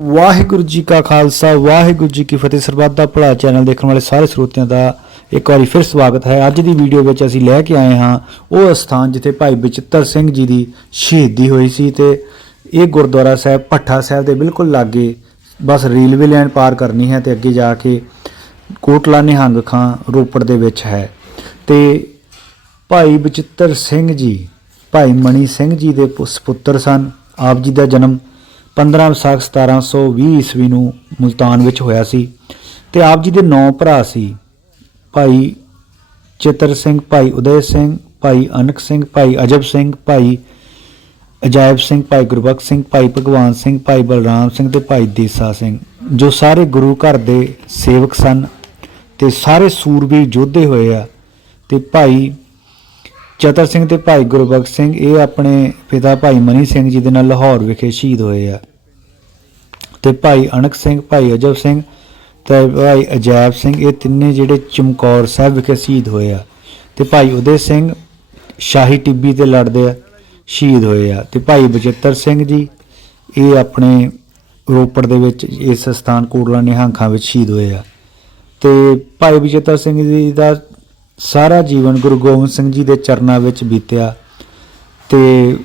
ਵਾਹਿਗੁਰੂ ਜੀ ਕਾ ਖਾਲਸਾ, ਵਾਹਿਗੁਰੂ ਜੀ ਕੀ ਫਤਿਹ। ਸਰਬੱਤ ਦਾ ਭਲਾ ਚੈਨਲ ਦੇਖਣ ਵਾਲੇ ਸਾਰੇ ਸਰੋਤਿਆਂ ਦਾ ਇੱਕ ਵਾਰੀ ਫਿਰ ਸਵਾਗਤ ਹੈ। ਅੱਜ ਦੀ ਵੀਡੀਓ ਵਿੱਚ ਅਸੀਂ ਲੈ ਕੇ ਆਏ ਹਾਂ ਉਹ ਸਥਾਨ ਜਿੱਥੇ ਭਾਈ ਬਚਿੱਤਰ ਸਿੰਘ ਜੀ ਦੀ ਸ਼ਹੀਦੀ ਹੋਈ ਸੀ ਤੇ ਇਹ ਗੁਰਦੁਆਰਾ ਸਾਹਿਬ ਭੱਠਾ ਸਾਹਿਬ ਦੇ ਬਿਲਕੁਲ ਲਾਗੇ ਬਸ ਰੇਲਵੇ ਲਾਈਨ ਪਾਰ ਕਰਨੀ ਹੈ ਤੇ ਅੱਗੇ ਜਾ ਕੇ ਕੋਟਲਾ ਨਿਹੰਗ ਖਾਂ ਰੋਪੜ ਦੇ ਵਿੱਚ ਹੈ। ਤੇ ਭਾਈ ਬਚਿੱਤਰ ਸਿੰਘ ਜੀ, ਭਾਈ ਮਣੀ ਸਿੰਘ ਜੀ ਦੇ ਪੁ- ਸੁਪੁੱਤਰ ਸਨ। ਆਪ ਜੀ ਦਾ ਜਨਮ 15 ਵਿਸਾਖ 1720 ਈਸਵੀ ਨੂੰ ਮੁਲਤਾਨ ਵਿੱਚ ਹੋਇਆ ਸੀ ਤੇ ਆਪ ਜੀ ਦੇ ਨੌ ਭਰਾ ਸੀ। ਭਾਈ ਚਿੱਤਰ ਸਿੰਘ, ਭਾਈ ਉਦੈ ਸਿੰਘ, ਭਾਈ ਅਨਕ ਸਿੰਘ, ਭਾਈ ਅਜਬ ਸਿੰਘ, ਭਾਈ ਅਜਾਇਬ ਸਿੰਘ, ਭਾਈ ਗੁਰਬਖਸ਼ ਸਿੰਘ, ਭਾਈ ਭਗਵਾਨ ਸਿੰਘ, ਭਾਈ ਬਲਰਾਮ ਸਿੰਘ ਤੇ ਭਾਈ ਦੇਸਾ ਸਿੰਘ, ਜੋ ਸਾਰੇ ਗੁਰੂ ਘਰ ਦੇ ਸੇਵਕ ਸਨ ਤੇ ਸਾਰੇ ਸੂਰਬੀਰ ਯੋਧੇ ਹੋਏ ਆ ਤੇ ਭਾਈ ਚਤਰ ਸਿੰਘ ਤੇ ਭਾਈ ਗੁਰਬਖਸ਼ ਸਿੰਘ, ਇਹ ਆਪਣੇ ਪਿਤਾ ਭਾਈ ਮਨੀ ਸਿੰਘ ਜੀ ਦੇ ਨਾਲ ਲਾਹੌਰ ਵਿਖੇ ਸ਼ਹੀਦ ਹੋਏ ਆ। ਤੇ ਭਾਈ ਅਣਖ ਸਿੰਘ, ਭਾਈ ਅਜਬ ਸਿੰਘ ਤੇ ਭਾਈ ਅਜੈਬ ਸਿੰਘ, ਇਹ ਤਿੰਨੇ ਜਿਹੜੇ ਚਮਕੌਰ ਸਾਹਿਬ ਵਿਖੇ ਸ਼ਹੀਦ ਹੋਏ ਆ। ਤੇ ਭਾਈ ਉਦੇ ਸਿੰਘ ਸ਼ਾਹੀ ਟਿੱਬੀ ਤੇ ਲੜਦੇ ਆ, ਸ਼ਹੀਦ ਹੋਏ ਆ। ਤੇ ਭਾਈ ਬਚਿੱਤਰ ਸਿੰਘ ਜੀ, ਇਹ ਆਪਣੇ ਰੋਪੜ ਦੇ ਵਿੱਚ ਇਸ ਸਥਾਨ ਕੋਟਲਾ ਨਿਹੰਖਾਂ ਵਿੱਚ ਸ਼ਹੀਦ ਹੋਏ ਆ। ਤੇ ਭਾਈ ਬਚਿੱਤਰ ਸਿੰਘ ਜੀ ਦਾ ਸਾਰਾ ਜੀਵਨ ਗੁਰੂ ਗੋਬਿੰਦ ਸਿੰਘ ਜੀ ਦੇ ਚਰਨਾਂ ਵਿੱਚ ਬੀਤਿਆ ਤੇ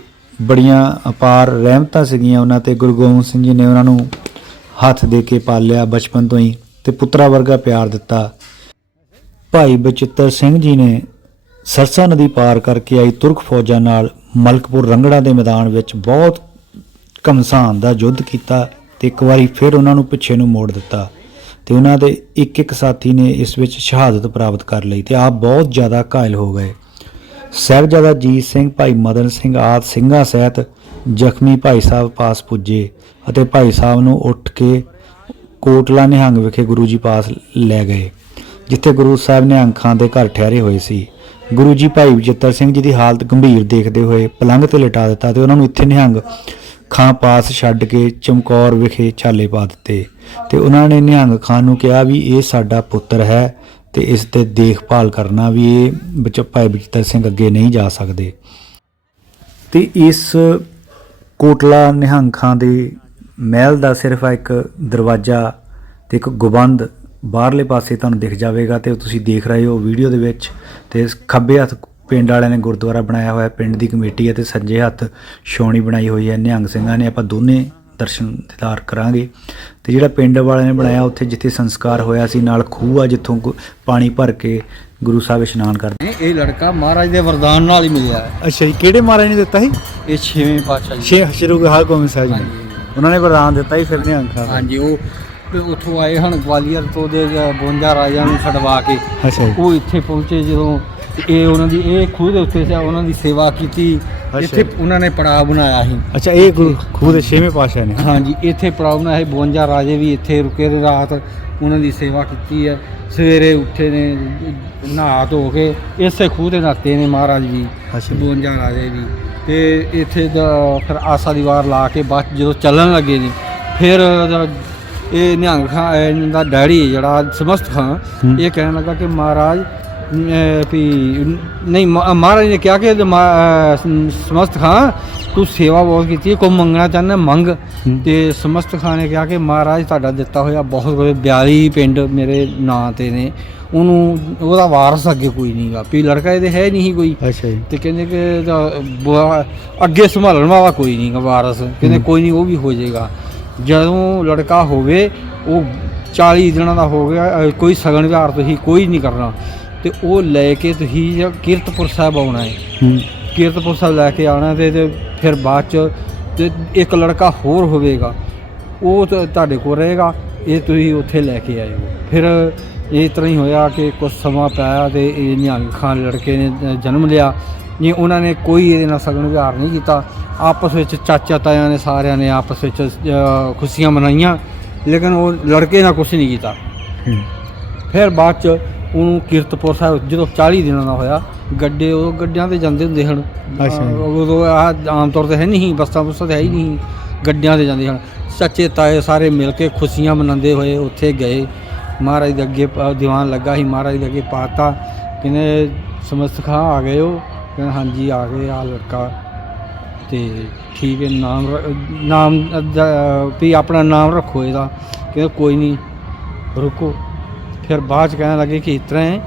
ਬੜੀਆਂ ਅਪਾਰ ਰਹਿਮਤਾਂ ਸੀਗੀਆਂ ਉਹਨਾਂ ਤੇ। ਗੁਰੂ ਗੋਬਿੰਦ ਸਿੰਘ ਜੀ ਨੇ ਉਹਨਾਂ ਨੂੰ ਹੱਥ ਦੇ ਕੇ ਪਾਲਿਆ ਬਚਪਨ ਤੋਂ ਹੀ ਤੇ ਪੁੱਤਰਾ ਵਰਗਾ ਪਿਆਰ ਦਿੱਤਾ। ਭਾਈ ਬਚਿੱਤਰ ਸਿੰਘ ਜੀ ਨੇ ਸਰਸਾ ਨਦੀ ਪਾਰ ਕਰਕੇ ਆਈ ਤੁਰਕ ਫੌਜਾਂ ਨਾਲ ਮਲਕਪੁਰ ਰੰਗੜਾ ਦੇ ਮੈਦਾਨ ਵਿੱਚ ਬਹੁਤ ਘਮਸਾਨ ਦਾ ਯੁੱਧ ਕੀਤਾ ਤੇ ਇੱਕ ਵਾਰੀ ਫਿਰ ਉਹਨਾਂ ਨੂੰ ਪਿੱਛੇ ਨੂੰ ਮੋੜ ਦਿੱਤਾ। ਤੇ ਉਹਨਾਂ ਦੇ ਇੱਕ ਇੱਕ ਸਾਥੀ ਨੇ ਇਸ ਵਿੱਚ ਸ਼ਹਾਦਤ ਪ੍ਰਾਪਤ ਕਰ ਲਈ ਤੇ ਆਪ ਬਹੁਤ ਜ਼ਿਆਦਾ ਘਾਇਲ ਹੋ ਗਏ। ਸਾਹਿਬਜ਼ਾਦਾ ਜੀਤ ਸਿੰਘ, ਭਾਈ ਮਦਨ ਸਿੰਘ, ਆਦ ਸਿੰਘਾਂ ਸਹਿਤ ਜ਼ਖਮੀ ਭਾਈ ਸਾਹਿਬ ਪਾਸ ਪੁੱਜੇ ਅਤੇ ਭਾਈ ਸਾਹਿਬ ਨੂੰ ਉੱਠ ਕੇ ਕੋਟਲਾ ਨਿਹੰਗ ਵਿਖੇ ਗੁਰੂ ਜੀ ਪਾਸ ਲੈ ਗਏ, ਜਿੱਥੇ ਗੁਰੂ ਸਾਹਿਬ ਨਿਹੰਗ ਖਾਂ ਦੇ ਘਰ ਠਹਿਰੇ ਹੋਏ ਸੀ। ਗੁਰੂ ਜੀ ਭਾਈ ਬਚਿੱਤਰ ਸਿੰਘ ਜੀ ਦੀ ਹਾਲਤ ਗੰਭੀਰ ਦੇਖਦੇ ਹੋਏ ਪਲੰਘ ਤੇ ਲਟਾ ਦਿੱਤਾ ਤੇ ਉਹਨਾਂ ਨੂੰ ਇੱਥੇ ਨਿਹੰਗ ਖਾਂ ਪਾਸ ਛੱਡ ਕੇ ਚਮਕੌਰ ਵਿਖੇ ਛਾਲੇ ਪਾ ਦਿੱਤੇ ਤੇ ਉਹਨਾਂ ਨੇ ਨਿਹੰਗ ਖਾਨ ਨੂੰ ਕਿਹਾ ਵੀ ਇਹ ਸਾਡਾ ਪੁੱਤਰ ਹੈ ਤੇ ਇਸ ਤੇ ਦੇਖਭਾਲ ਕਰਨਾ ਵੀ ਇਹ ਬਚ ਭਾਈ ਬਚਿੱਤਰ ਸਿੰਘ ਅੱਗੇ ਨਹੀਂ ਜਾ ਸਕਦੇ। ਤੇ ਇਸ ਕੋਟਲਾ ਨਿਹੰਗ ਖਾਂ ਦੇ ਮਹਿਲ ਦਾ ਸਿਰਫ ਇੱਕ ਦਰਵਾਜ਼ਾ ਤੇ ਇੱਕ ਗੁਬੰਦ ਬਾਹਰਲੇ ਪਾਸੇ ਤੁਹਾਨੂੰ ਦਿਖ ਜਾਵੇਗਾ ਤੇ ਤੁਸੀਂ ਦੇਖ ਰਹੇ ਹੋ ਵੀਡੀਓ ਦੇ ਵਿੱਚ ਤੇ ਖੱਬੇ ਹੱਥ ਪਿੰਡ ਵਾਲਿਆਂ ਨੇ ਗੁਰਦੁਆਰਾ ਬਣਾਇਆ ਹੋਇਆ ਪਿੰਡ ਦੀ ਕਮੇਟੀ ਹੈ ਤੇ ਸੱਜੇ ਹੱਥ ਛਾਉਣੀ ਬਣਾਈ ਹੋਈ ਹੈ। ਨਿਹੰਗ ਸਿੰਘਾਂ ਨੇ ਆਪਾਂ ਦੋਨੇ ਦਰਸ਼ਨ ਦੀਦਾਰ ਕਰਾਂਗੇ। ਤੇ ਜਿਹੜਾ ਪਿੰਡ ਵਾਲਿਆਂ ਨੇ ਬਣਾਇਆ ਉੱਥੇ ਜਿੱਥੇ ਸੰਸਕਾਰ ਹੋਇਆ ਸੀ ਨਾਲ ਖੂਹ ਆ ਜਿੱਥੋਂ ਪਾਣੀ ਭਰ ਕੇ ਗੁਰੂ ਸਾਹਿਬ ਇਸ਼ਨਾਨ ਕਰਦੇ ਇਹ ਇਹ ਲੜਕਾ ਮਹਾਰਾਜ ਦੇ ਵਰਦਾਨ ਨਾਲ ਹੀ ਮਿਲਿਆ ਹੈ। ਅੱਛਾ ਜੀ ਕਿਹੜੇ ਮਹਾਰਾਜ ਨੇ ਦਿੱਤਾ ਸੀ? ਇਹ ਛੇਵੇਂ ਪਾਤਸ਼ਾਹ ਜੀ। ਸ਼੍ਰੀ ਗੁਰੂ ਹਰਗੋਬਿੰਦ ਸਾਹਿਬ ਜੀ। ਉਹਨਾਂ ਨੇ ਵਰਦਾਨ ਦਿੱਤਾ ਸੀ ਫਿਰ ਨਿਹੰਗ ਖਾਂ ਹਾਂਜੀ ਉਹ ਉੱਥੋਂ ਆਏ ਹਨ ਗਵਾਲੀਅਰ ਤੋਂ ਦੇ 52 ਰਾਜਿਆਂ ਨੂੰ ਛਡਵਾ ਕੇ। ਉਹ ਇੱਥੇ ਪਹੁੰਚੇ ਜਦੋਂ ਤੇ ਇਹ ਉਹਨਾਂ ਦੀ ਇਹ ਖੂਹ ਦੇ ਉੱਤੇ ਸੀ ਉਹਨਾਂ ਦੀ ਸੇਵਾ ਕੀਤੀ। ਇੱਥੇ ਉਹਨਾਂ ਨੇ ਪੜਾਅ ਬਣਾਇਆ ਸੀ। ਅੱਛਾ ਇਹ ਗੁਰੂ ਖੂਹ ਦੇ ਛੇਵੇਂ ਪਾਤਸ਼ਾਹ ਨੇ। ਹਾਂਜੀ ਇੱਥੇ ਪੜਾਅ ਬਣਾਇਆ ਸੀ 52 ਰਾਜੇ ਵੀ ਇੱਥੇ ਰੁਕੇ ਰਹੇ ਰਾਤ ਉਹਨਾਂ ਦੀ ਸੇਵਾ ਕੀਤੀ ਹੈ। ਸਵੇਰੇ ਉੱਠੇ ਨੇ ਨਹਾ ਧੋ ਕੇ ਇਸੇ ਖੂਹ ਦੇ ਨਾਤੇ ਨੇ ਮਹਾਰਾਜ ਅੱਛਾ। 52 ਰਾਜੇ ਵੀ। ਤੇ ਇੱਥੇ ਦਾ ਫਿਰ ਆਸਾ ਦੀਵਾਰ ਲਾ ਕੇ ਬਾਅਦ ਜਦੋਂ ਚੱਲਣ ਲੱਗੇ ਨੇ ਫਿਰ ਇਹ ਨਿਹੰਗ ਖਾਂ ਦਾ ਡੈਡੀ ਜਿਹੜਾ ਸਮਸਤ ਖਾਂ। ਇਹ ਕਹਿਣ ਲੱਗਾ ਕਿ ਮਹਾਰਾਜ ਵੀ ਨਹੀਂ ਮ- ਮਹਾਰਾਜ ਨੇ ਕਿਹਾ ਕਿ ਮਾ- ਅਹ, ਸਮ- ਸਮਸਤ ਖਾਂ ਤੂੰ ਸੇਵਾ ਬਹੁਤ ਕੀਤੀ ਹੈ ਕੋਈ ਮੰਗਣਾ ਚਾਹੁੰਦਾ ਮੰਗ। ਤੇ ਸਮਸਤ ਖਾਂ ਨੇ ਕਿਹਾ ਕਿ ਮਹਾਰਾਜ ਤੁਹਾਡਾ ਦਿੱਤਾ ਹੋਇਆ ਬਹੁਤ ਕੋਈ 42 ਪਿੰਡ ਮੇਰੇ ਨਾਂ ਤੇ ਨੇ। ਉਹਨੂੰ ਉਹਦਾ ਵਾਰਸ ਅੱਗੇ ਕੋਈ ਨਹੀਂਗਾ ਵੀ ਲੜਕਾ ਇਹਦੇ ਹੈ ਨਹੀਂ ਕੋਈ। ਅੱਛਾ ਜੀ। ਤੇ ਕਹਿੰਦੇ ਕਿ ਇਹਦਾ ਬੁਆ- ਅੱਗੇ ਸੰਭਾਲਣ ਵਾਲਾ ਕੋਈ ਨਹੀਂ ਗਾ ਵਾਰਸ। ਕਹਿੰਦੇ। ਕੋਈ ਨਹੀਂ ਉਹ ਵੀ ਹੋ ਜਾਏਗਾ। ਜਦੋਂ ਲੜਕਾ ਹੋਵੇ ਉਹ 40 ਦਿਨਾਂ ਦਾ ਹੋ ਗਿਆ ਅਹ ਕੋਈ ਸਗਨ ਵਿਹਾਰ ਤੁਸੀਂ ਕੋਈ ਨਹੀਂ ਕਰਨਾ। ਤੇ ਉਹ ਲੈ ਕੇ ਤੁਸੀਂ ਜਾਂ ਕੀਰਤਪੁਰ ਸਾਹਿਬ ਆਉਣਾ ਹੈ। ਹੂੰ। ਕੀਰਤਪੁਰ ਸਾਹਿਬ ਲੈ ਕੇ ਆਉਣਾ ਤੇ ਤੇ ਫਿਰ ਬਾਅਦ ਚ ਤੇ ਇੱਕ ਲੜਕਾ ਹੋਰ ਹੋਵੇਗਾ ਉਹ ਤਾਂ ਤੁਹਾਡੇ ਕੋਲ ਰਹੇਗਾ ਇਹ ਤੁਸੀਂ ਉੱਥੇ ਲੈ ਕੇ ਆਇਓ। ਫਿਰ ਇਸ ਤਰ੍ਹਾਂ ਹੀ ਹੋਇਆ ਕਿ ਕੁਝ ਸਮਾਂ ਪਿਆ ਤੇ ਇਹ ਨਿਹੰਗ ਖਾਨ ਲੜਕੇ ਨੇ ਅ, ਜਨਮ ਲਿਆ ਨਹੀਂ ਉਹਨਾਂ ਨੇ ਕੋਈ ਇਹਦੇ ਨਾਲ ਸਗਨ ਵਿਹਾਰ ਨਹੀਂ ਕੀਤਾ। ਆਪਸ ਵਿੱਚ ਚਾਚਾ ਤਾਇਆਂ ਨੇ ਸਾਰਿਆਂ ਨੇ ਆਪਸ ਵਿੱਚ ਅ, ਖੁਸ਼ੀਆਂ ਮਨਾਈਆਂ ਲੇਕਿਨ ਉਹ ਲੜਕੇ ਨਾਲ ਕੁਝ ਨਹੀਂ ਕੀਤਾ। ਹੂੰ। ਫਿਰ ਬਾਅਦ ਚ ਉਹਨੂੰ ਕੀਰਤਪੁਰ ਸਾਹਿਬ ਜਦੋਂ 40 ਦਿਨਾਂ ਦਾ ਹੋਇਆ ਗੱਡੇ ਉਹ ਗੱਡਿਆਂ ਤੇ ਜਾਂਦੇ ਹੁੰਦੇ ਹਨ। ਅੱਛਾ ਜੀ। ਅਹ ਉਦੋਂ ਆਹ ਆਮ ਤੌਰ ਤੇ ਹੈ ਨਹੀਂ ਬੱਸਾਂ ਬੁੱਸਾਂ ਤੇ ਹੈ ਹੀ ਨਹੀਂ ਗੱਡਿਆਂ ਤੇ ਜਾਂਦੇ ਹਨ। ਸੱਚੇ ਤਾਏ ਸਾਰੇ ਮਿਲ ਕੇ ਖੁਸ਼ੀਆਂ ਮਨਾਉਂਦੇ ਹੋਏ ਉੱਥੇ ਗਏ। ਮਹਾਰਾਜ ਦੇ ਅੱਗੇ ਪ- ਦੀਵਾਨ ਲੱਗਾ ਸੀ ਮਹਾਰਾਜ ਦੇ ਅੱਗੇ ਪਾਤਾ। ਕਹਿੰਦੇ ਸਮਸਤ ਖਾਂ ਆ ਗਏ ਹੋ? ਕਹਿੰਦੇ ਹਾਂਜੀ ਆ ਗਏ ਆ ਲੜਕਾ। ਤੇ ਠੀਕ ਹੈ ਨਾਮ ਰ- ਨਾਮ ਵੀ ਆਪਣਾ ਨਾਮ ਰੱਖੋ ਇਹਦਾ। ਕਿ ਕੋਈ ਨਹੀਂ ਰੁਕੋ। ਫਿਰ ਬਾਅਦ ਚ ਕਹਿਣ ਲੱਗੇ ਕਿ ਇਸ ਤਰ੍ਹਾਂ ਹੈ